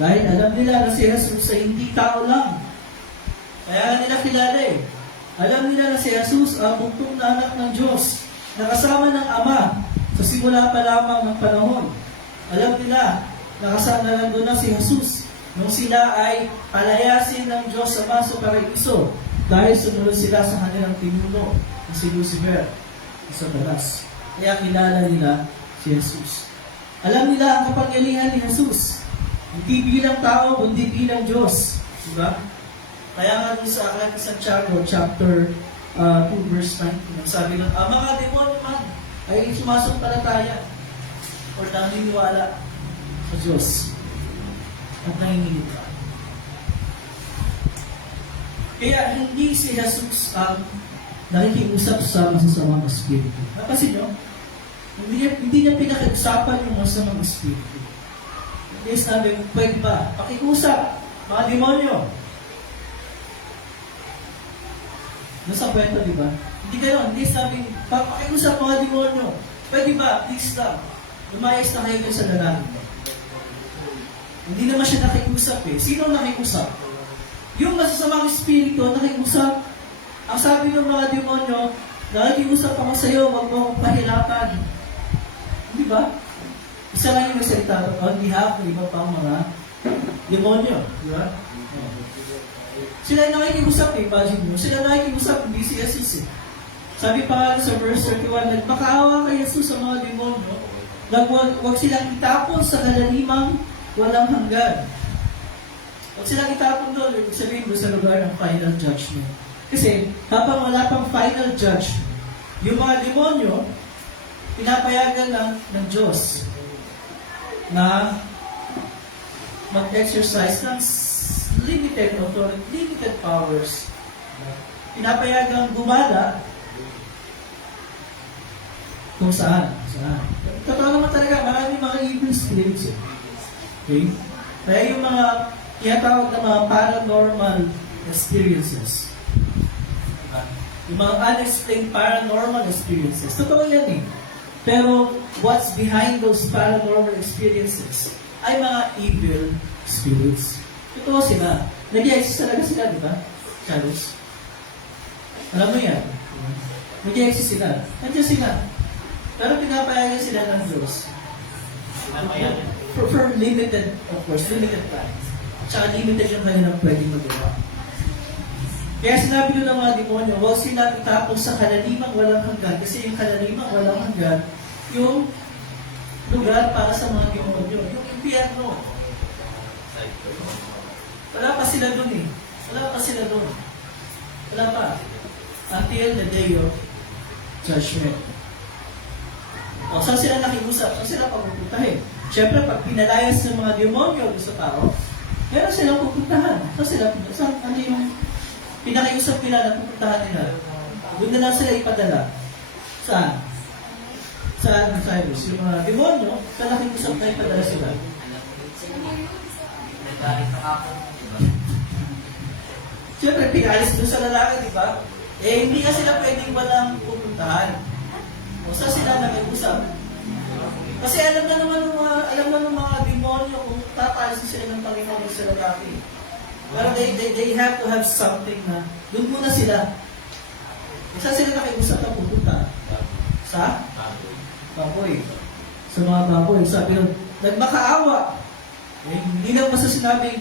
Dahil alam nila na si Jesus ay hindi tao lang. Kaya nila kilala eh. Alam nila na si Jesus ang buktong na anak ng Diyos, nakasama ng Ama sa simula pa lamang ng panahon. Alam nila, nakasama na doon na si Jesus nung sila ay palayasin ng Diyos Ama sa paraiso dahil sumunod sila sa kanilang pinuno na si Lucifer sa Satanas. Kaya kilala nila si Jesus. Alam nila ang kapangyarihan ni Jesus. Hindi bilang tao, kundi bilang Diyos. Diba? Kaya nga doon sa Aklat ni Santiago, chapter 2, verse 9, sabi ng, ang mga demonyo man ay sumasampalataya or naniniwala sa Diyos at nanginginig ka. Kaya hindi si Jesus nakikiusap sa masasamang espiritu. Napansin nyo? Hindi niya pinag-usapan yung masasamang espiritu. Hindi sabi, pwede ba? Pakiusap, mga demonyo. Nasa kwento, di ba? Hindi gano'n. Hindi sabi, pakiusap mga demonyo. Pwede ba? Please lang. Lumayas na kayo sa lalaki. Hindi naman siya nakikusap eh. Sino nakikusap? Yung masasamang espiritu nakikusap. Ang sabi ng mga demonyo, nakikusap ako sa iyo, huwag mo akong pahirapan. Di ba? Isa lang yung nagsalita on behalf ng iba pang mga demonyo. Di ba? Sila nakikiusap eh, imagine mo. Sila nakikiusap, hindi si Jesus eh. Sabi pa nga sa verse 31, nagmakaawa kay Jesus sa mga demonyo, huwag silang itapon sa kalalimang walang hanggan. Huwag silang itapon doon, ibig sabihin doon sa lugar ng final judgment. Kasi habang wala pang final judgment, yung mga demonyo, pinapayagan ng Diyos na mag-exercise ng limited authority, limited powers. Pinapayagan gumala kung saan. Totoo naman talaga, maraming mga evil spirits. Okay? Kaya yung mga tinatawag na mga paranormal experiences. Diba? Yung mga unexplained paranormal experiences. Totoo yan eh. Pero what's behind those paranormal experiences ay mga evil spirits. Totoo sila. Nag-i-exist talaga sila, di ba? Charles? Alam mo yan? Nag-i-exist sila. Nandiyan sila. Pero pinapayagan sila ng Diyos. For limited, of course, limited time. Tsaka limited yung kanilang pwedeng magawa. Kaya sinabi nyo ng mga demonyo, huwag sila itapos sa kalalimang walang hanggan. Kasi yung kalalimang walang hanggan, yung lugar para sa mga demonyo. Yung impyerno. Wala pa sila dun eh. Wala pa. Until the day of judgment. O, saan sila nakiusap? Saan sila pagpupuntahin? Siyempre, pag pinalayas ng mga demonyo sa tao, meron silang pupuntahan. Ano yung pinakiusap nila na pupuntahan nila? Doon na lang sila ipadala. Saan? Saan, Cyrus? Yung mga demonyo, saan nakiusap na ipadala sila? Siyempre, pinalis doon sa lalaki, di ba? Eh, hindi nga sila pwedeng walang pupuntahan. O saan sila nakiusap? Kasi alam na ng mga demonyo kung tatalisin sila ng Panginoon sa lalaki. Pero they have to have something na doon muna sila. Saan sila nakiusap na pupunta? Sa? Baboy. Sa mga baboy. Sabi nun, nagmakaawa. Eh, hindi lang basta sinabi,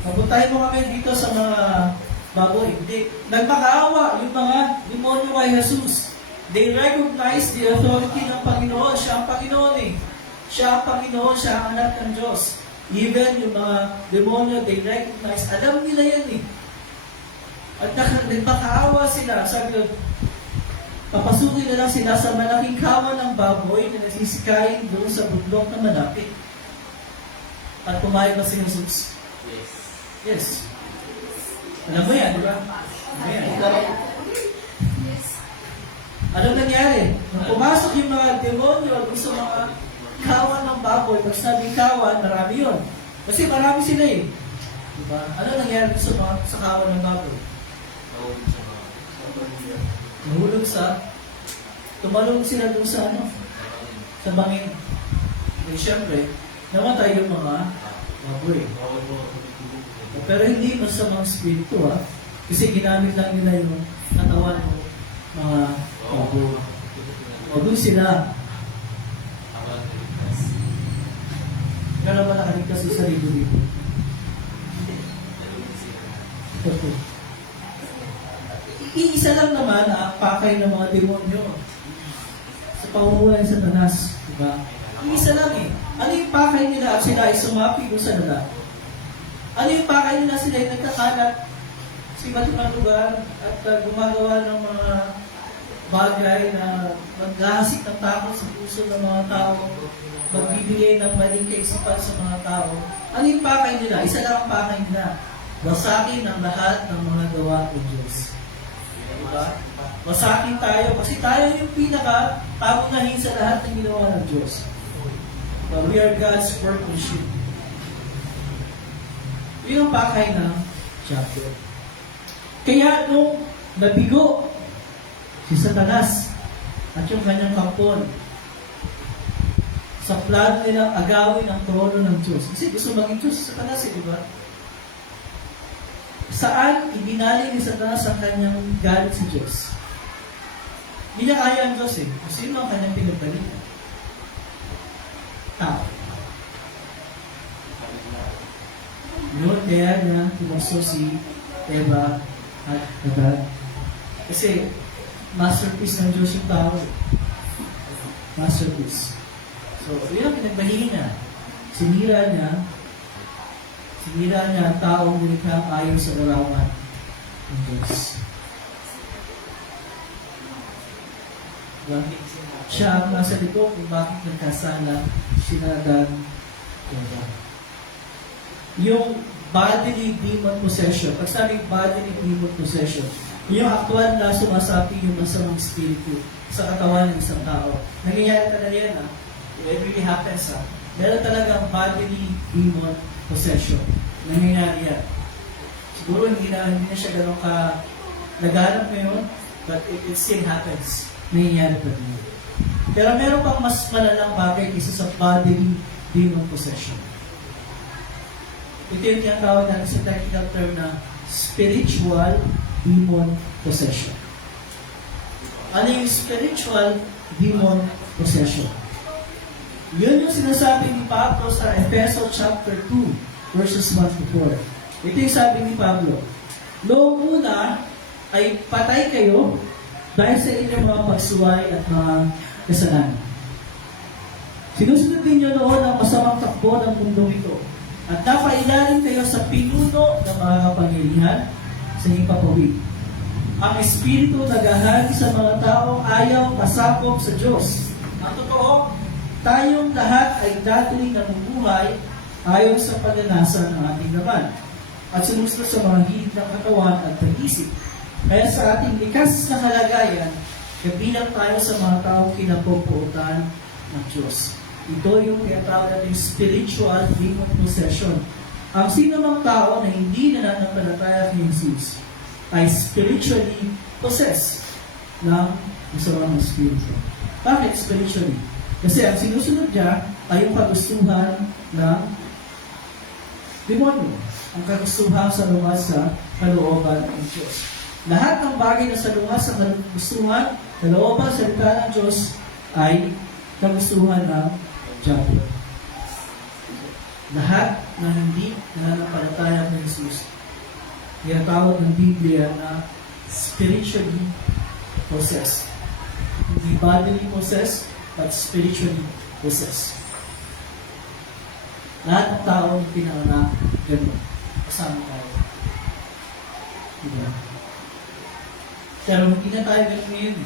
papuntahin mo kami dito sa mga baboy. Hindi. Nagmakaawa yung mga demonyo kay Jesus. They recognize the authority ng Panginoon. Siya ang Panginoon eh. Siya ang Panginoon, siya ang anak ng Diyos. Even yung mga demonyo, they recognize. Alam nila yan eh. At nagmakaawa sila. Sabi ko, papasukin na lang sila sa malaking kawan ng baboy na nagsisikain doon sa bundok na malapit. At pumayag na si Jesus. Yes. Alam mo yan, di ba? Anong nangyari? Nung pumasok yung mga demonyo doon sa mga kawan ng baboy, pag sinabing kawan, marami yun. Kasi marami sila eh. Diba? Ano nangyari sa kawan ng baboy? Nahulog tumalong sila doon sa sa bangin. Eh, syempre, namatay yung mga baboy. Pero hindi masamang spirito kasi ginamit lang nila yung katawan ng mga baboy. O doon sila. Gano'n ba nakaligtas sa libo-libo? Iisa lang naman ang pakay ng mga demonyo sa pamumuhay sa Satanas. Diba? Iisa lang eh. Ano yung pakay nila at sila ay sumapi doon sa lalaki? Ano yung pakay nila sila ay nagkakalat sa iba't ibang lugar at gumagawa ng mga bagay na maghahasik ng takot sa puso ng mga tao, magbibigay ng maling kaisipan sa mga tao. Ano yung pakay nila? Isa lang ang pakay nila. Wasakin ang lahat ng mga gawa ng Diyos. Diba? Wasakin tayo kasi tayo yung pinaka-tabunahin sa lahat ng ginawa ng Diyos. But we are God's workmanship. Yun ang pakay ng chapter. Kaya nung nabigo si Satanas at yung kanyang kampon sa plano nilang agawin ang trono ng Diyos. Kasi gusto maging Diyos si Satanas, di ba? Saan ibinali ni Satanas ang kanyang galit sa Diyos? Hindi niya kaya ang Diyos eh. Kasi yun ang kanyang pinagbalikan. Tao. Yun, kaya niya tumuso si Eva at Adán. Kasi masterpiece ng Diyos yung tao. Masterpiece. So, yun ang pinagbalikan niya. Sinira niya Sinira niya ang taong nilikha ayon sa larawan ng Diyos. Siya ang nasa likod kung bakit nagkasala sina Adan at Eva. Yung bodily demon possession, pag sabing bodily demon possession, yung actual na sumasapi yung masamang spirito sa katawan ng isang tao. Nangyayari talaga yan, ha? It really happens, ha? Meron talagang bodily demon possession. Nangyayari yan. Siguro hindi na siya ganun ka laganap ngayon, but it still happens. Nangyayari pa rin. Pero meron pang mas malalang bagay kaysa sa bodily demon possession. Ito yung tinatawag natin sa technical term na spiritual demon possession. Ano yung spiritual demon possession? Yun yung sinasabi ni Pablo sa Efeso chapter 2, verses 1 to 4. Ito yung sabi ni Pablo, noong una ay patay kayo dahil sa inyong mga pagsuway at mga kasalanan. Sinusunod ninyo noon ang masamang takbo ng mundong ito at napailalim kayo sa pinuno ng mga kapangyarihan sa hipapawid. Ang Espiritu naghahari sa mga taong ayaw kasakop sa Diyos. Ang totoo, tayong lahat ay datuling namumuhay ayon sa pagnanasa ng ating laman at sumusunod sa mga hilig ng katawan at pag-isip. Kaya sa ating likas na kalagayan, kabilang tayo sa mga taong kinapupuutan ng Diyos. Ito yung tinatawag natin spiritual demon possession. Ang sino mang tao na hindi nananampalataya kay Jesus ay spiritually possessed ng masamang espiritu. Bakit spiritually? Kasi ang sinusunod niya ay yung kagustuhan ng demonyo. Ang kagustuhan sa lumas sa kalooban ng Diyos. Lahat ng bagay na salungat sa kagustuhan, kalooban sa salita ng Diyos ay kagustuhan ng Diablo. Lahat na hindi nananampalataya ng Jesus, tinatawag ng Biblia na spiritually possessed. Hindi bodily possessed, but spiritually possessed. Lahat ng tao pinanganak gano'n. Kasama tayo. Diba? Pero hindi na tayo gano'n ngayon.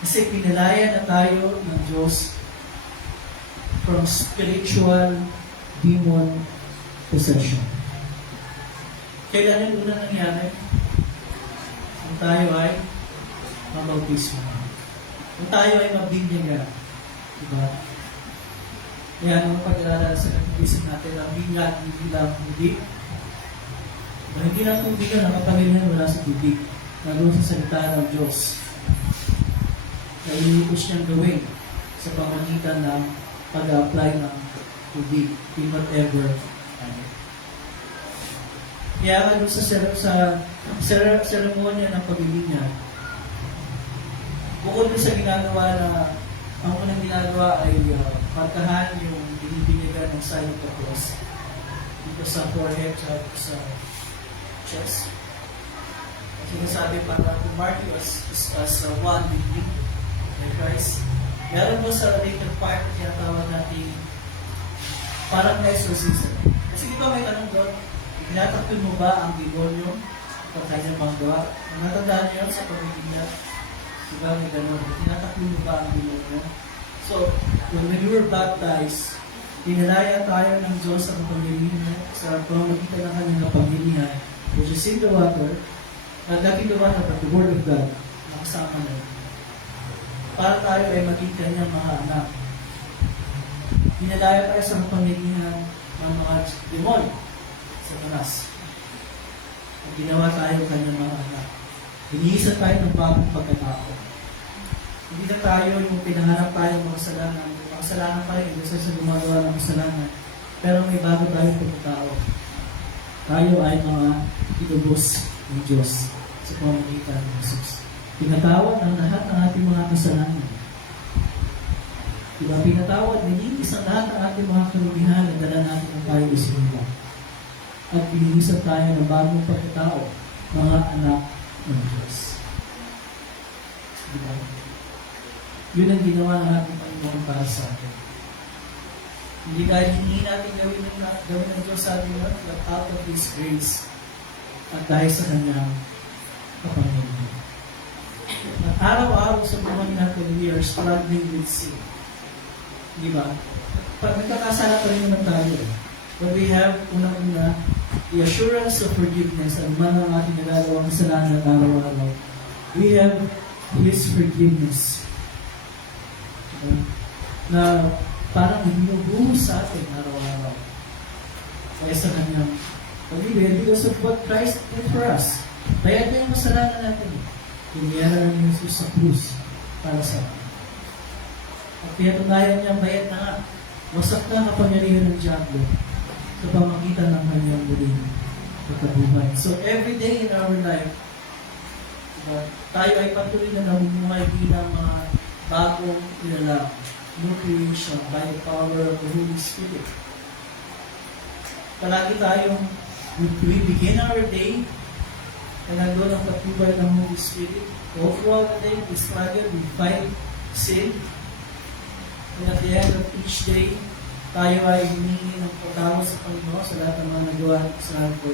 Kasi pinalaya na tayo ng Diyos from spiritual demon possession. Kailan yung una nangyari? Kung tayo ay mabautismo. Kung tayo ay mabinyaga. Diba? Kaya nung pag-alala sa kapitism natin, ang binyag, hindi lang tubig. Hindi lang tubig yun, nakapangyarihan wala sa tubig. Naroon sa salita ng Diyos na iniipos niyang gawin sa pamamagitan ng pag-apply ng tubig in whatever time. Kaya nga doon sa seremonya ng pagbibinyag, bukod doon sa ginagawa na ang unang ginagawa ay pagkahan yung binibinyagan ng sign of the cross dito sa forehead at sa chest. Sinasabi para to mark you as one with you, like Christ. Meron mo sa later part na tinatawag natin parang exorcism. Kasi di ba may tanong doon, tinatakpil mo ba ang demonyo sa kanyang mga gawa? Natandaan niyo sa pamilya, di ba may ganun, tinatakpil mo ba ang demonyo? So, when we were baptized, pinalaya tayo ng Diyos sa kapangyarihan sa pamamagitan ng kanyang kapangyarihan, which is in the water, nagdating the water but the Word of God, nakasama na. Para tayo ay maging kanyang mga anak. Pinalaya tayo sa kapangyarihan ng mga demonyo sa tanas. At ginawa tayo kanyang mga anak. Iniisa tayo ng bagong pagkatao. Hindi na tayo yung pinangarap tayo ng mga kasalanan. Mga kasalanan pa rin, kasi sa gumagawa ng kasalanan. Pero may bago tayong pagkatao. Tayo ay mga inubos ng Diyos sa pamamagitan ng Jesus. Pinatawad ang lahat ng ating mga kasalanan. Diba? Pinatawad, nilinis ang lahat ng ating mga karumihan na dala natin ang tayo isinila. At pinilisan tayo ng bagong pagkatao, mga anak ng Diyos. Diba? Yun ang ginawa ng ating Panginoon para sa atin. Hindi dahil hindi natin gawin ng Diyos sa atin yun, but out of His grace at dahil sa Kanyang kapangyarihan. At araw-araw sa buhay natin, we are struggling with sin. Di ba? Pag nagkakasala pa rin naman tayo. But we have, unang-una, the assurance of forgiveness at man ang ating nagagawang kasalanan araw-araw. We have His forgiveness. Na parang binubuhos sa atin araw-araw. Kaya sa Kanyang pag-ibig, because of what Christ did for us. Bayad na yung kasalanan natin. Piniyara ng Jesus sa krus para sa atin. At pinatunayan niya, bayad na nga. Wasak na ang kapangyarihan ng Diablo sa pamagitan ng Kanyang muling pagkabuhay. So every day in our life, diba, tayo ay patuloy na namumuhay bilang mga bagong nilalang, new creation by the power of the Holy Spirit. Palagi tayong we begin our day and nandun ang patubay ng Holy Spirit. All throughout the day, we struggle, we fight sin. And at the end of each day, tayo ay humingi ng patawad sa Panginoon sa lahat ng mga nagawa at kasalanan ko.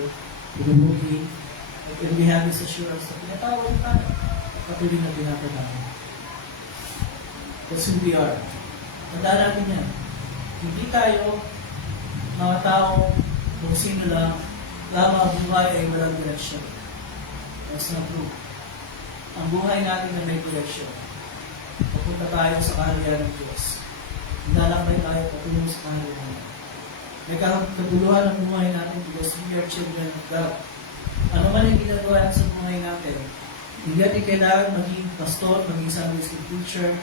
Pinumuhin. And we have this assurance na pinatawad tayo. Patuloy na pinapatawad. That's who we are. Tandaan natin yan. Hindi tayo mga tao kung sino lang lamang ang buhay ay walang direksyon. That's not true. Ang buhay natin na may direksyon. Papunta tayo sa kaharian ng Diyos. Lalakbay tayo patungo sa kaharian. May kaguluhan ang buhay natin because we are children of God. Ano man yung ginagawa sa buhay natin, hindi natin kailangan maging pastor, maging Sunday school teacher,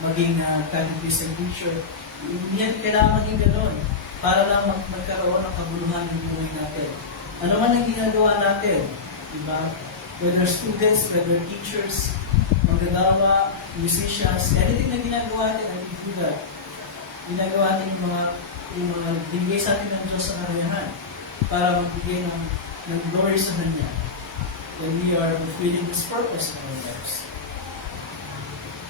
maging catechism teacher. Hindi natin kailangan maging gano'n para lang magkaroon ng kaguluhan ng buhay natin. Ano man ang ginagawa natin, diba? Whether students, whether teachers, manggagawa, musicians, anything na ginagawa natin, I think do that. Ginagawa natin yung mga binigay sa atin ng Diyos sa karayahan para magbigay ng glory sa Kanya. Then we are fulfilling His purpose in our lives.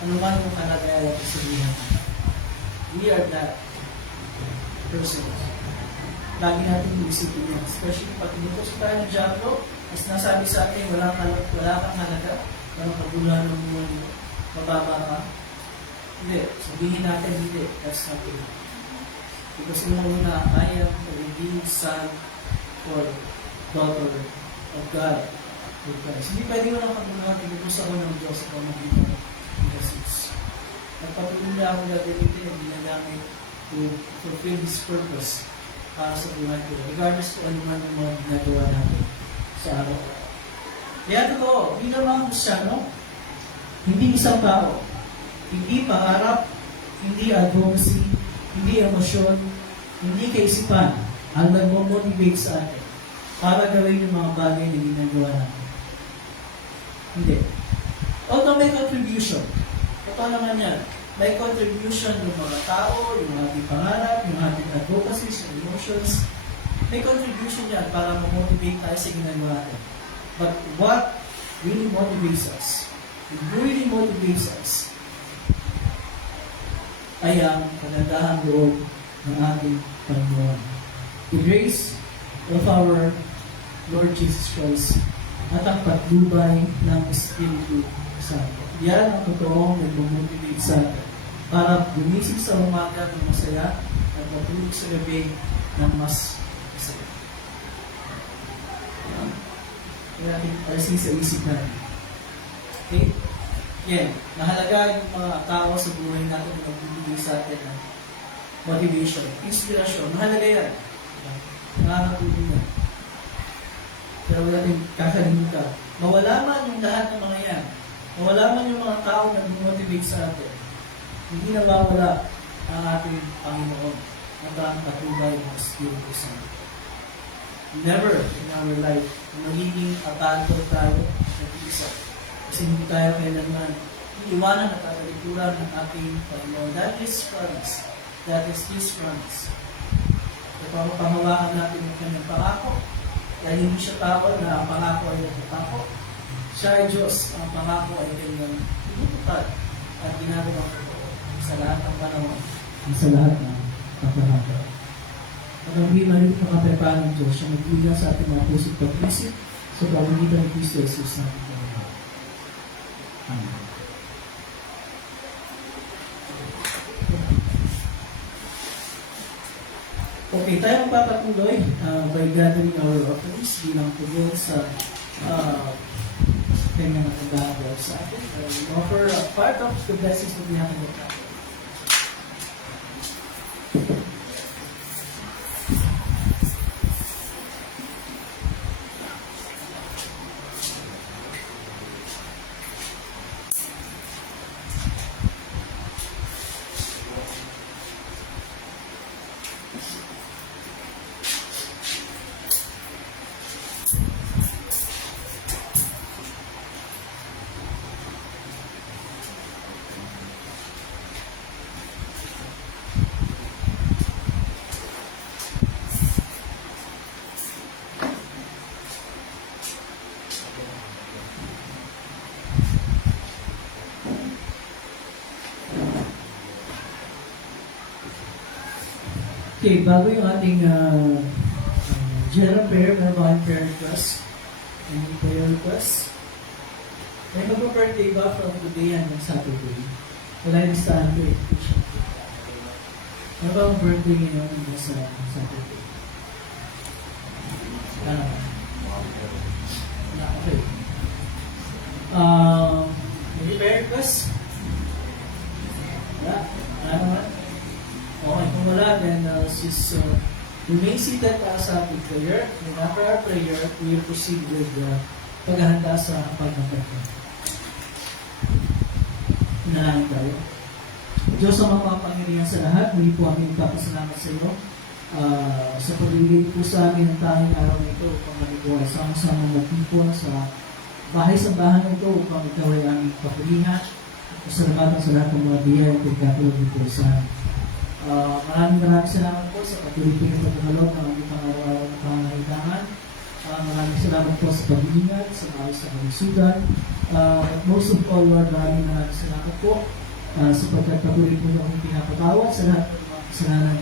Ano man yung kalagayan sa buhay natin. We are that person. Lagi natin iisipin yan. Especially pag inutos tayo ng Diablo, as nasabi sa atin, wala kang halaga, walang kaguluhan ng buhay mo, mababa ka. Hindi. Sabihin natin, hindi. That's not true. Because una, I am a redeemed son or daughter of God. Hindi pwede mo lang kaguluhan, inutos ako ng Diyos sa pamagitan ng Jesus. Nagpatuloy na ako gagamitin ang ginagamit to fulfill His purpose para sa buhay ko. Regardless kung ano man ang mga ginagawa natin sa araw. Kaya totoo, bilang mga Kristyano, hindi isang tao, hindi pangarap, hindi advocacy, hindi emosyon, hindi kaisipan ang nagmo-motivate sa atin para gawin yung mga bagay na ginagawa natin. Hindi. Although may contribution, totoo naman yan, may contribution yung mga tao, yung ating pangarap, yung ating advocacies, yung emotions. May contribution yan para ma-motivate tayo sa ginagawa natin. But what really motivates us, it really motivates us, ay ang kagandahan loob ng ating Panginoon. The grace of our Lord Jesus Christ at ang patnubay ng Espiritu Santo. Yan ang totoong nag-motivate sa atin para gumising sa umaga ng masaya at matulog sa gabi ng mas masaya. Kaya natin alisin sa isip natin. Okay? Yan. Mahalaga yung mga tao sa buhay natin na magbibigay sa atin ng motivation, inspirasyon. Mahalaga yan. Nakakatulong yan. Pero wala natin kakalimutan. Mawala man yung lahat ng mga yan. Mawala man yung mga tao na motivate sa atin. Hindi nawawala ang ating Panginoon at ang katulay ng Espiritu Santo. Never in our life magiging abandon tayo nag-iisa. Kasi hindi tayo kailanman iiwanan at katalikuran ng ating Panginoon. That is promise. That is His promise. Kapag pamahawakan natin yung kanyang pangako, dahil hindi siya tao na ang pangako ay nagpapako. Siya ay Diyos, ang pangako ay kanyang tinutupad at ginagawa ko sa lahat ng panahon at sa lahat ng kapahaba. At ang binalit na kapreparan ng Diyos, siya nagbigay sa ating mga puso't pag-isip sa pamamagitan ni Kristo Jesus natin Panginoon. Amen. Okay, tayo magpapatuloy by gathering our offerings bilang tugon sa kanya na nagdahagaw sa atin. We offer part of the blessings that we have in the chapel. Okay, bago yung ating general prayer, meron ba kayong prayer request? Any prayer request? May mag-birthday ba from today hanggang Saturday? Wala yung listahan ko eh. Ano ba ang birthday ngayon hanggang sa Saturday? Wala naman. Wala, okay. May prayer request? Wala. Wala naman. Okay, kung wala, then remain seated sa ating prayer. And after our prayer, we will proceed with paghahanda sa pagnampalaya. Hinahangin tayo. Diyos ang makapangyarihan sa lahat, muli po aming ipapasalamat sa iyo sa pagbibigay po sa amin ng tanging araw na ito upang manibuhay sama-sama magtipon sa bahay-sambahan na ito upang ikaw ay aming kapulihan at pasalamatan sa lahat ng mga biyaya at pagkatulog ng Purisan. Maraming salamat po sa patuloy na pagkakalog ng aming pang-araw-araw na pangangailangan. Maraming salamat po sa pag-iingat, sa maayos na kalusugan. At most of all, Lord, maraming salamat po sapagkat patuloy po na kami pinapatawad sa lahat ng mga kasalanan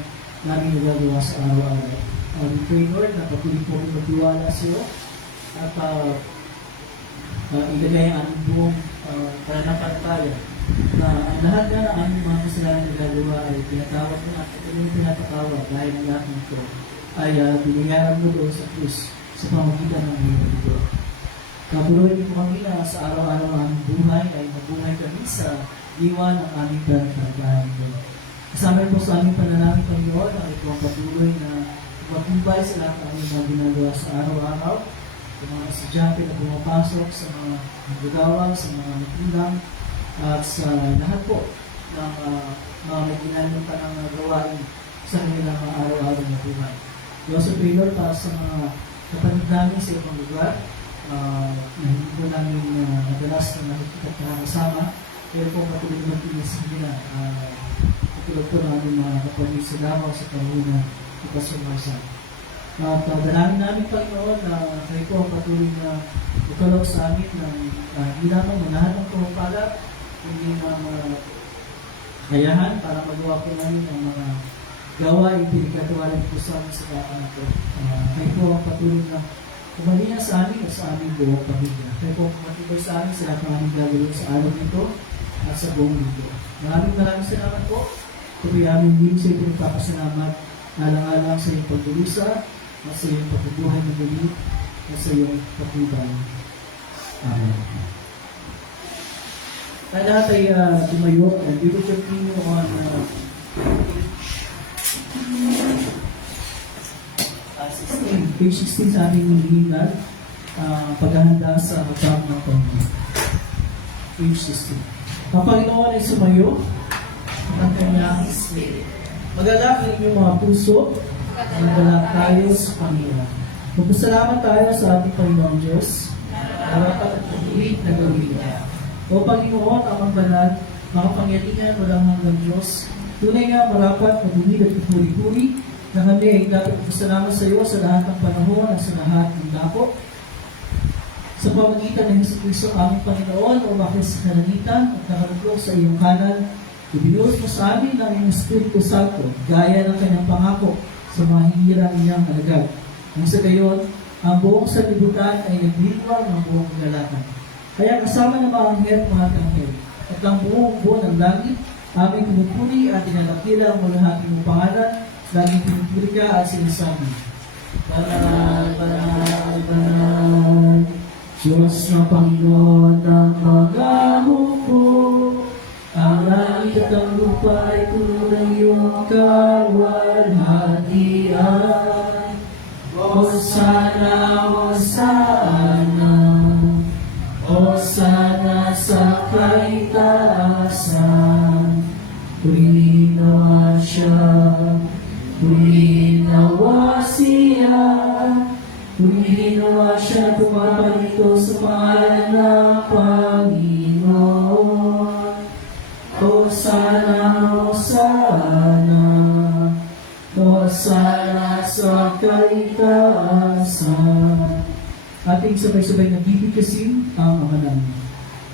namin nagagawa sa araw-araw. We pray, Lord, na patuloy po kami magtiwala sa iyo at ilagay ang aming buong pananampalataya na ang lahat na ang aming mga kasalanan na nagagawa ay pinatawad mo at patuloy pinapatawad dahil ang lahat ng ito ay binayaran mo doon sa krus sa pamagitan ng iyong dugo. Kapuloy niyo po kami na sa araw-araw ng aming buhay ay mabuhay kami sa diwa ng aming pananampalataya. Kasama po sa aming panalangin, Panginoon, ang ito ang patuloy na matubay sa lahat ng aming mga ginagawa sa araw-araw, sa mga estudyante na pumapasok, sa mga nagagawa, sa mga magulang, at sa lahat po ng mga may ginagawa pa ng gawain sa kanilang araw-araw na buhay. Diyos of Lord, para sa mga kapatid namin sa ibang lugar, na hindi po namin madalas na nakikita at nakakasama, pero po patuloy naman sa kanila. Tulad po namin mga kapatid sa Davao sa Kahuna, ipasumasa. At dalangin namin, Panginoon, na kayo po ang patuloy na ikalog sa amin na hindi lamang manahan ng pumapala, hindi mga kayahan para magawa po namin ang mga gawain pinagkatiwalan po sa amin sa daan na po. Kayo po ang patuloy na kumalina sa amin at sa aming buong pamilya. Kayo po ang matibay sa amin sa lahat ng aming gagawin sa araw nito at sa buong mundo. Maraming salamat po. Tuloy aming din sa ito nagpapasalamat alang-alang sa iyong pagdurusa at sa iyong pagbubuhay na muli at sa iyong patubay. Amen. Tayo lahat ay tumayo and we will continue on page 16 sa ating hinihingal paghahanda sa hatag ng Panginoon. Page 16. Ang Panginoon ay sumayo ng kanyang Spirit. Magalak ang inyong mga puso, magalak tayo sa Panginoon. Magpasalamat tayo sa ating Panginoon Diyos, marapat at patuloy na gawin niya. O Panginoon, ang banal, makapangyarihan, walang hanggang Diyos, tunay nga marapat, madumid at pupuri-puri, na kami ay dapat magpasalamat sa iyo sa lahat ng panahon at sa lahat ng dako. Sa pamagitan ng Jesu Cristo aming Panginoon, umakit sa kananitan at nakaluglo sa iyong kanan, Ibinuhos mo sa amin ang iyong Espiritu Santo, gaya ng kanyang pangako sa mga hinirang niyang alagad. Nang sa gayon, ang buong sanlibutan ay nagdiwang ng buong kagalakan. Kaya kasama ng mga anghel, mga anghel, at ang buong buo ng langit, aming pinupuri at dinadakila ang mulahati mong pangalan, laging pinupuri ka at sinasabi, Banal, banal, banal, Diyos na Panginoon ng mga hukbo, ang langit at ang lupa ay puno ng iyong kaluwalhatian. Hosana, Hosana, Hosana sa kaitaasan. Purihin nawa siya, purihin nawa siya, purihin nawa siya, pumapalito sa pangalan ng Panginoon. Hosana, Hosana, Hosana sa kaitaasan. Ating sabay-sabay na bibigkasin ang Ama namin.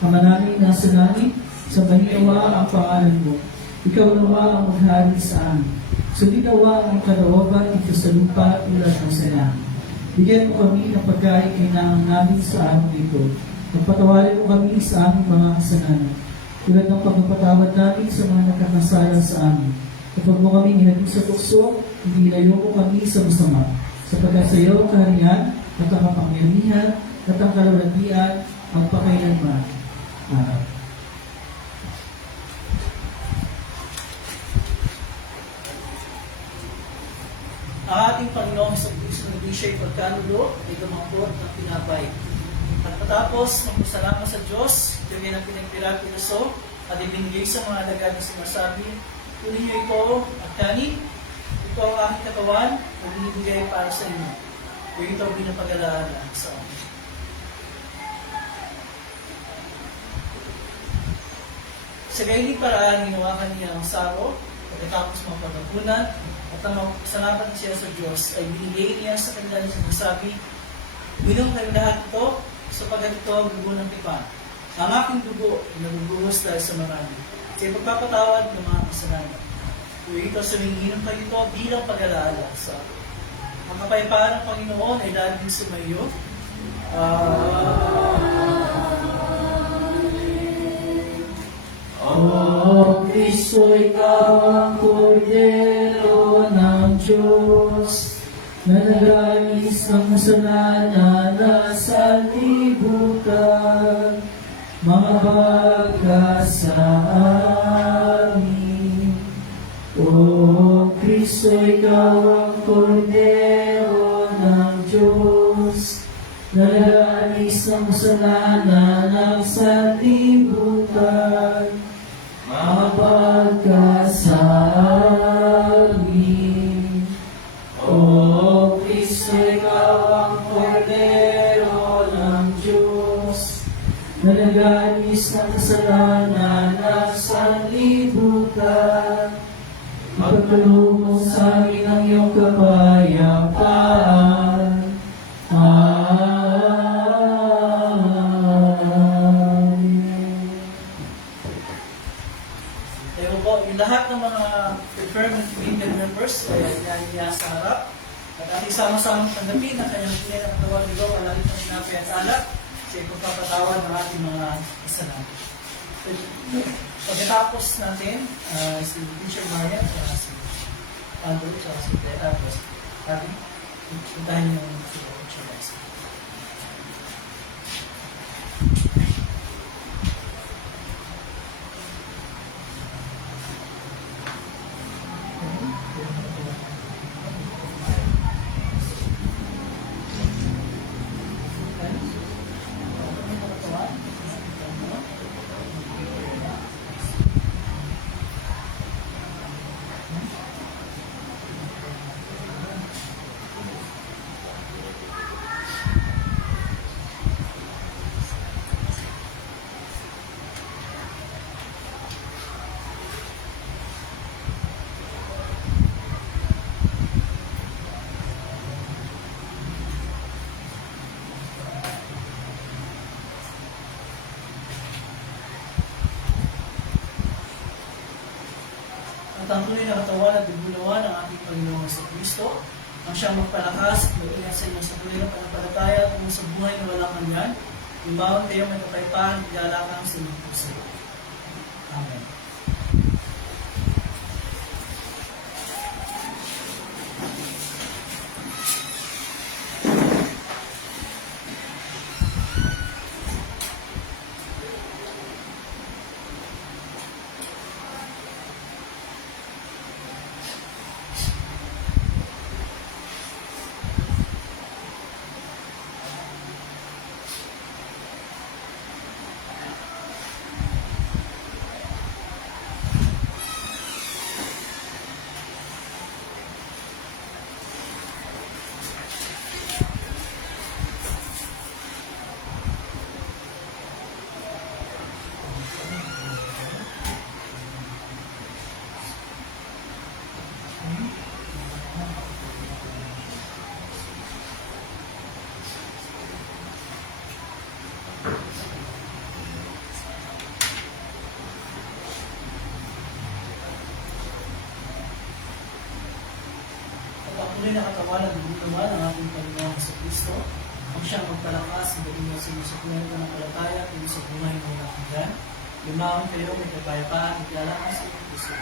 Ama namin nasa langit, sambahin nawa ang pangalan mo. Ikaw nawa ang maghari sa amin. Sundin nawa ang kalooban dito sa lupa tulad ng sa langit. Bigyan mo kami ng pagkain kailangan namin sa araw ito. Pagpatawarin mo kami sa aming mga kasalanan, tulad ng pagpapatawad namin sa mga nagkakasala sa amin. Kapag mo kami hinagin sa tukso, hindi ilayo mo kami sa masama. Sapagkat sa iyo ang kaharian, at ang kapangyarihan, at ang kalawalatian, ang pakailanman. Amen. Ang ating Panginoong sa Kristo na di siya'y pagkanulo, ay dumangkot ng pinabay. At patapos, magpasalamat sa Diyos, kami ng pinagpira-piraso, at ibinigay sa mga alagad na sinasabi, kunin niyo ito at kanin, ito ang aking katawan, na binibigay para sa inyo. Huwag ito ang binapag-alaala sa amin. Sa gayon paraan, ginawakan niya ang saro, pagkatapos mapagkapunan, at ang salamat siya sa Diyos ay binigay niya sa kanila na sinasabi, "Inom kayo lahat ito, sapagkat ito ang dugo ng tipan. Ang aking dugo ay naguguhos dahil sa marami, sa pagpapatawad ng mga kasalanan. Huwag ito sa inom kayo ito bilang pag-alaala sa akin." Ang kapayapaan ng Panginoon ay laging sumayo. O Kristo, ikaw ang kordero ng Diyos, na nag-alis ng kasalanan na sa libutan, mga bagay sa amin. O Kristo, ikaw ang kordero ng Diyos, na nag-alis ng kasalanan ng sa libutan, mga bagay sa amin. O Kristo, ikaw ang kordero ng Diyos, na nag-alis ng kasalanan ng sa libutan, magpaloob mo sa amin ang iyong kapayapaan. Amen. Tayo po, yung lahat ng mga confirmed committed members ay niya sa harap. At ating sama-sama tanggapin ang kanyang pinag ng tawag nito, alakit ng sinabi at alak sa ipagpapatawad ng ating mga kasalanan. Pagkatapos natin, si Teacher Maria, si Andrew, si Teta, at puntahin yung Teacher Maria. ang tunay na katawan at bigunawan ng ating Panginoong Kristo, ang siyang magpalakas at mag-ingat sa inyo sa tuloy na panampalataya at kung sa buhay na walang kanyan, lumawan kayo may kapayapaan at ilalakang sa inyong puso. Amen. Tunay na katawan at bigunawan ng ating Panginoong Kristo, ang siyang magpalakas at mag-ingat sa inyo sa tuloy na panampalataya at kung sa buhay na walang hanggan, lumawan kayo may kapayapaan at ilalakang sa inyong puso.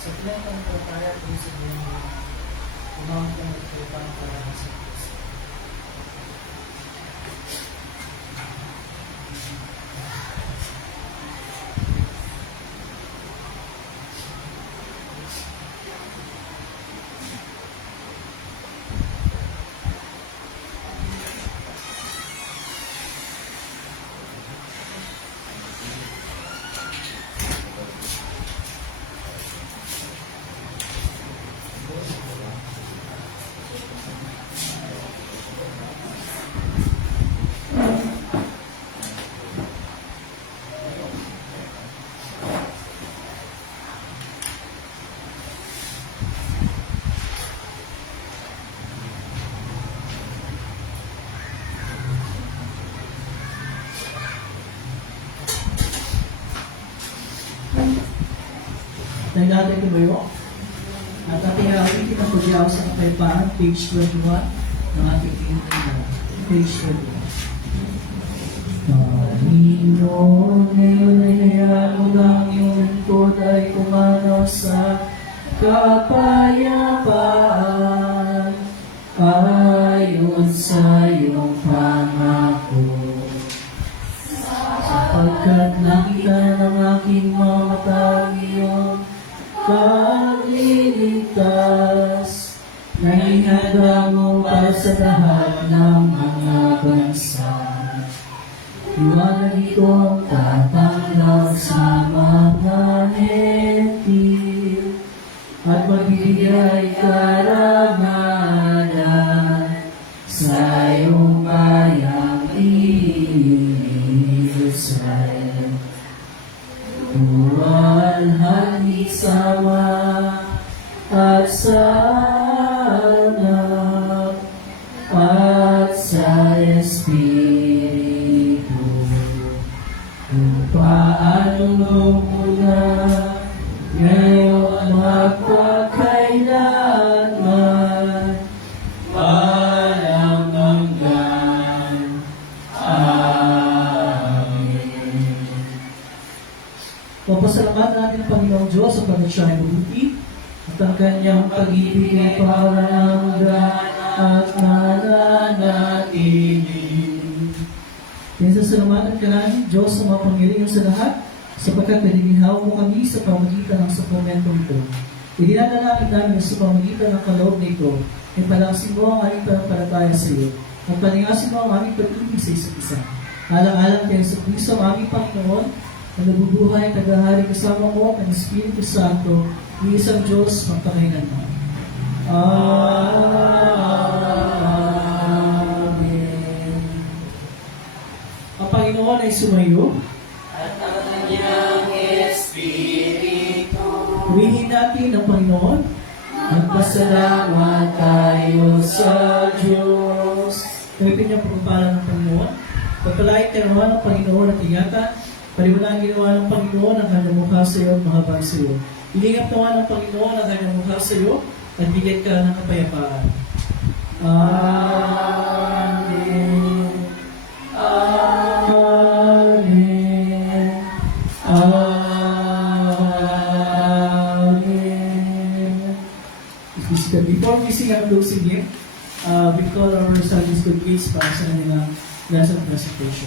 Sa pinagpapalaya kung sa buhay mo, umawag ka magpapalaya para sa Diyos. Tayo natin tumayo. At ating awitin ang pagyaw sa kapayapaan, page 21 ng ating inunan. Page 21. Panginoon, ngayon ay hayaan mo ng iyong lingkod ay kumanaw sa kapayapaan ayon sa iyong pangako. Sapagkat nakita ng aking mga mata iyong pagliligtas na inihanda mo para sa lahat ng mga bansa. Iwanag ito ang tatanglaw sa mga hentil at magbibigay karangalan sa iyong bayang Israel. Buwalhati sama at sa anak at sa Espiritu, kung paano muna ngayon magpakailanman walang hanggan. Amen. Papasalamatan natin ang Panginoong Diyos sa pagkat siya ay mabuti at ang kanyang pag-ibig ay paranggan at nananatili. Kaya sasalamatan ka namin, Diyos, sa mga pangyarihan sa lahat, sapagkat nalilihaw mo kami sa pamagitan ng sakramentong ito. Idinadalangin namin na sa pamagitan ng kaloob na ito, ay palaksin mo ang aming panampalataya sa iyo, at paningasin mo ang aming pag-ibig sa isa't isa. Alang-alang kayo sa Kristo, ang aming Panginoon, na nabubuhay, tagahari kasama mo at ang Espiritu Santo, ni isang Diyos, magpakailanman. Amen. Ang Panginoon ay sumayo. At ang kanyang Espiritu. Huwihin natin ang Panginoon. Magpasalamat tayo sa Diyos. Gawin niyo ang pagpapala ng Panginoon. Pagpalain tayo naman ng Panginoon at ingatan. Paliwanag ginawa ng Panginoon ang kanyang mukha sa iyo at mahabag sa iyo. Ilingap naman ng Panginoon ang kanyang mukha sa iyo at bigyan ka ng kapayapaan. Amen. Amen. Amen. Before we sing our closing hymn, we call our Sunday School kids para sa kanilang lesson presentation.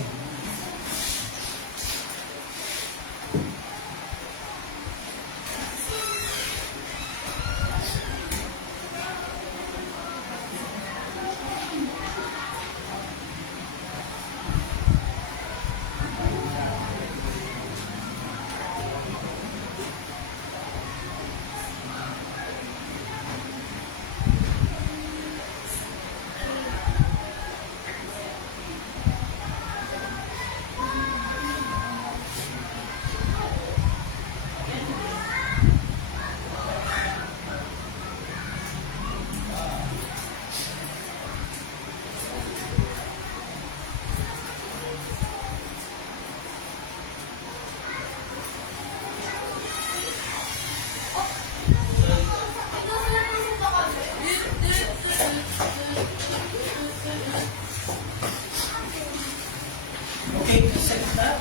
Okay, second na.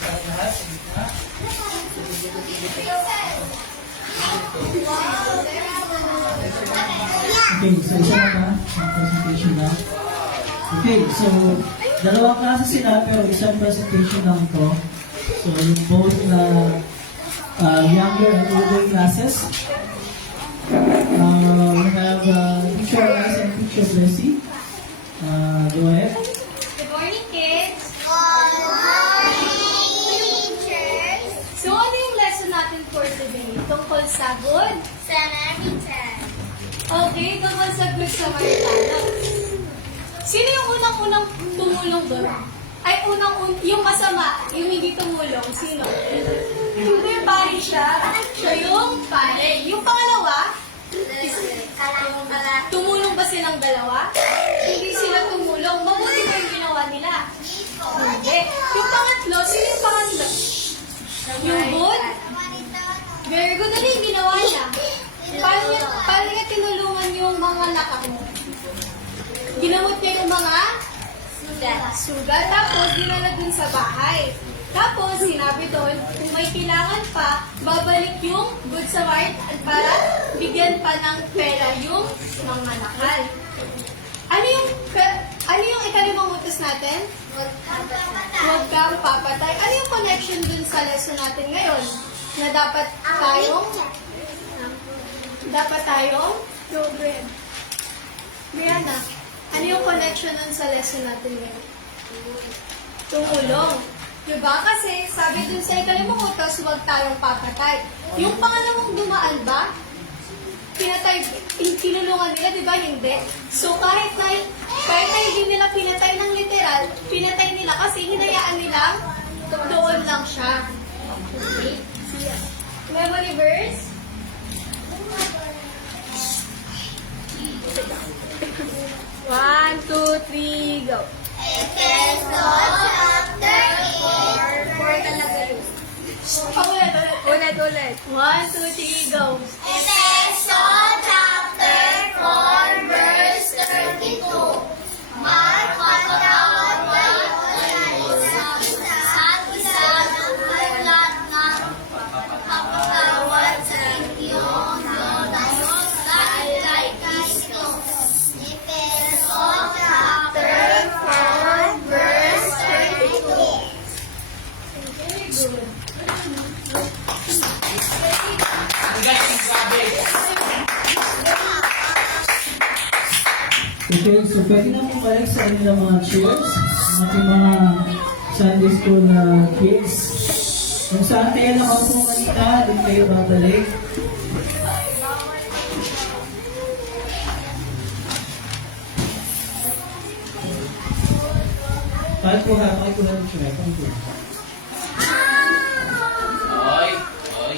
Tayo lahat, second na. Okay, so isa na ba? Isang presentation na. Okay, so dalawang klase sila pero isang presentation lang ito. So yung both na younger and older classes. We have teacher Rice and teacher Blessy. Go ahead. Good morning, kids! Teachers, So, ano yung lesson natin for today? Tungkol sa good? Samaritan. Okay, tungkol sa good Samaritano. Sino yung unang-unang tumulong doon? Ay, yung masama, yung hindi tumulong. Sino? Hindi, pare siya. Siya yung pare. Yung pangalawa, tumulong ba silang dalawa? Hindi sila tumulong. Mabuti ba yung ginawa nila? Hindi. Yung pangatlo, sino yung pangatlo? Yung good? Very good. Ano yung ginawa niya? Paano niya tinulungan yung mga nakamo? Ginamot niya yung mga sugat. Tapos, dinala dun sa bahay. Tapos, sinabi doon, kung may kailangan pa, babalik yung Good Samaritan para bigyan pa ng pera yung mga nakal. Ano yung ikalimang utos natin? Huwag kang papatay. Ano yung connection dun sa lesson natin ngayon? Na dapat tayong no bread. Brianna, ano yung connection dun sa lesson natin ngayon? Tumulong. Diba? Kasi sabi dun sa ikalimang utos, huwag tayong papatay. Yung pangalawang dumaan ba? Tinulungan nila, di ba? Hindi. So, kahit na hindi nila pinatay ng literal, pinatay nila kasi hinayaan nilang doon lang siya. Okay? Memory verse? One, two, three, go. Efesos chapter 8. Four talaga yun. Ulit. One, two, three, go. Efesos chapter 4 verse 32. Magpatawad kayo sa isa't maglat ng papatawad sa inyong Diyos dahil kay Kristo. Efesos chapter 4 verse 32. Very good. Okay, so pwede na po balik sa kanilang mga chairs, ang ating mga Sunday School na kids. Kung saan kayo nakaupo kanina, doon kayo babalik. Pakikuha ng siya. Pakikuha. Oy, oy.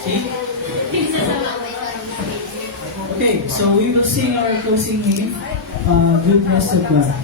See? Okay, so we will sing our closing hymn, Goodness of God.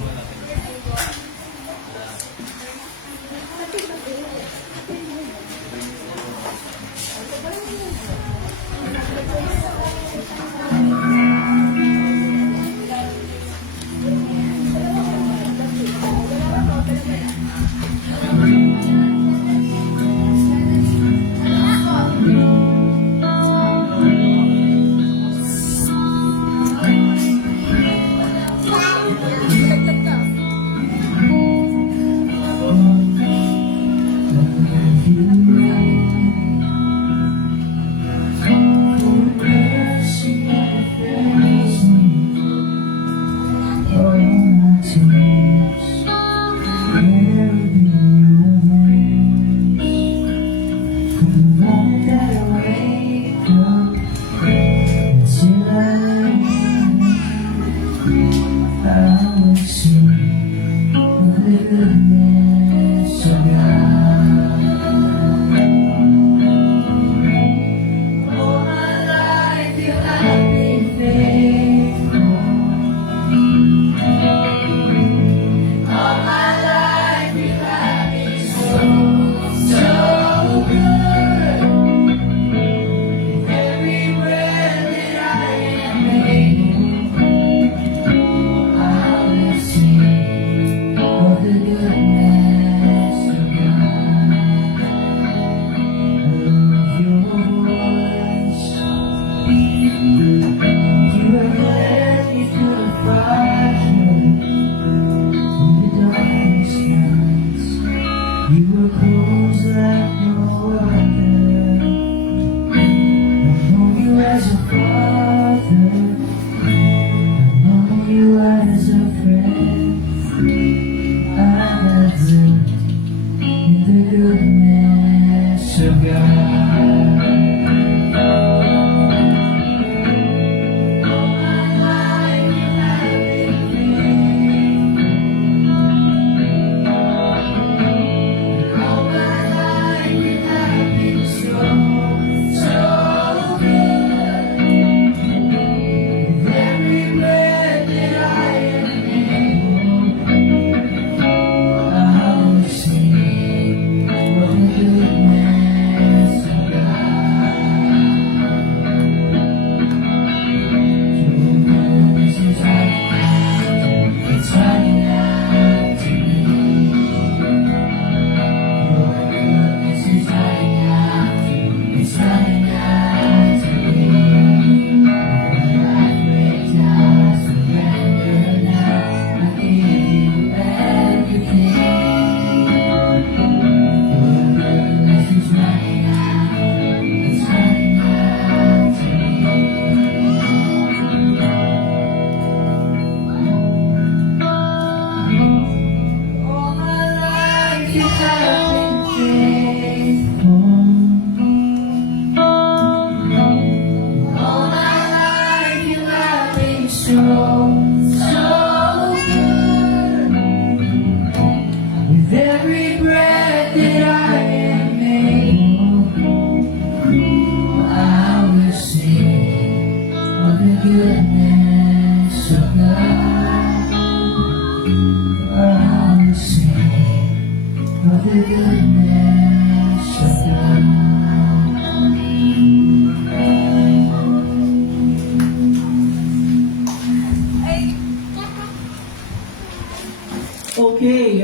Okay,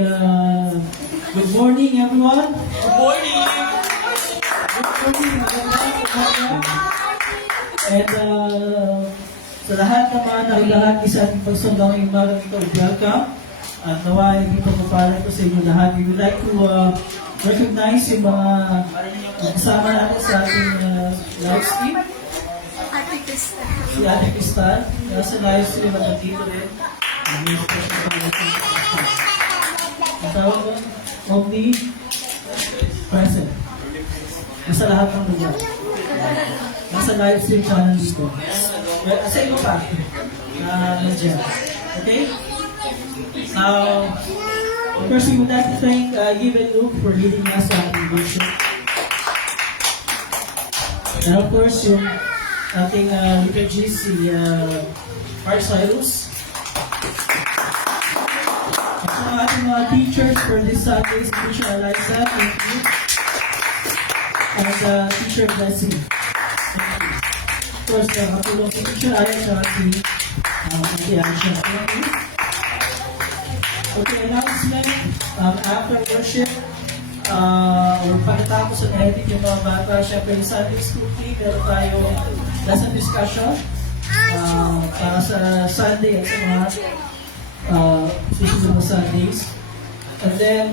good morning everyone. Good morning! Good morning, magandang umaga. And sa lahat naman, nakilahat isang pagsundang imagang ito, welcome. At nawa hindi pa mapalan ko sa inyo lahat. We would like to recognize yung mga kasama natin sa ating live stream. Krista. Si Ate Cristal, nasa live stream at nandito rin. May special quality. Ang tawag doon, Omni Present. Nasa lahat ng lugar. Nasa live stream channel dito. Sa iyo pa, nandiyan. Okay? Now, first we would like to thank Yves and Luke for leading us sa ating worship. And of course, yung ating liturgist, si Mark Cyrus. At sa ating mga teachers for this Sunday, si Teacher Eliza, thank you. And Teacher Blessing, thank you. Of course, katulong si Teacher Aya at si Auntie Aisha. Thank you. Okay, announcement. After worship, or pagkatapos ng edit yung mga bata, syempre yung Sunday School Week, meron tayo lesson discussion para sa Sunday at sa mga susunod na Sundays. And then,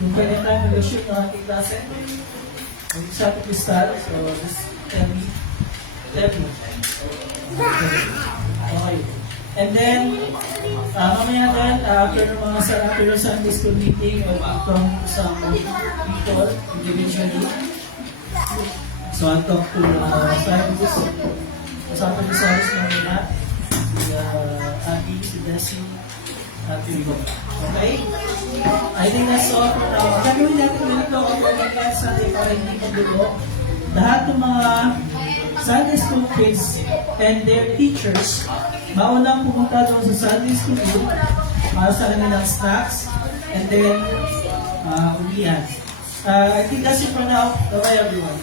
yung kanya tayo mag-worship ng ating klase, mag-isa to Cristal, so this can be Debbie. Okay. And then, mamaya din, after ng mga after ng Sunday School meeting, we'll come to some people individually. So I'll talk to Cyrus, kasama ni Cyrus na nila, si Abby, si Desi, at Vivo. Okay? I think that's all for now. Gagawin natin ganito, organize natin para hindi magulo. Lahat ng mga Sunday School kids and their teachers, maunang pumunta doon sa Sunday School group para sa kanilang snacks and then uwian. I think that's it for now. Bye-bye everyone.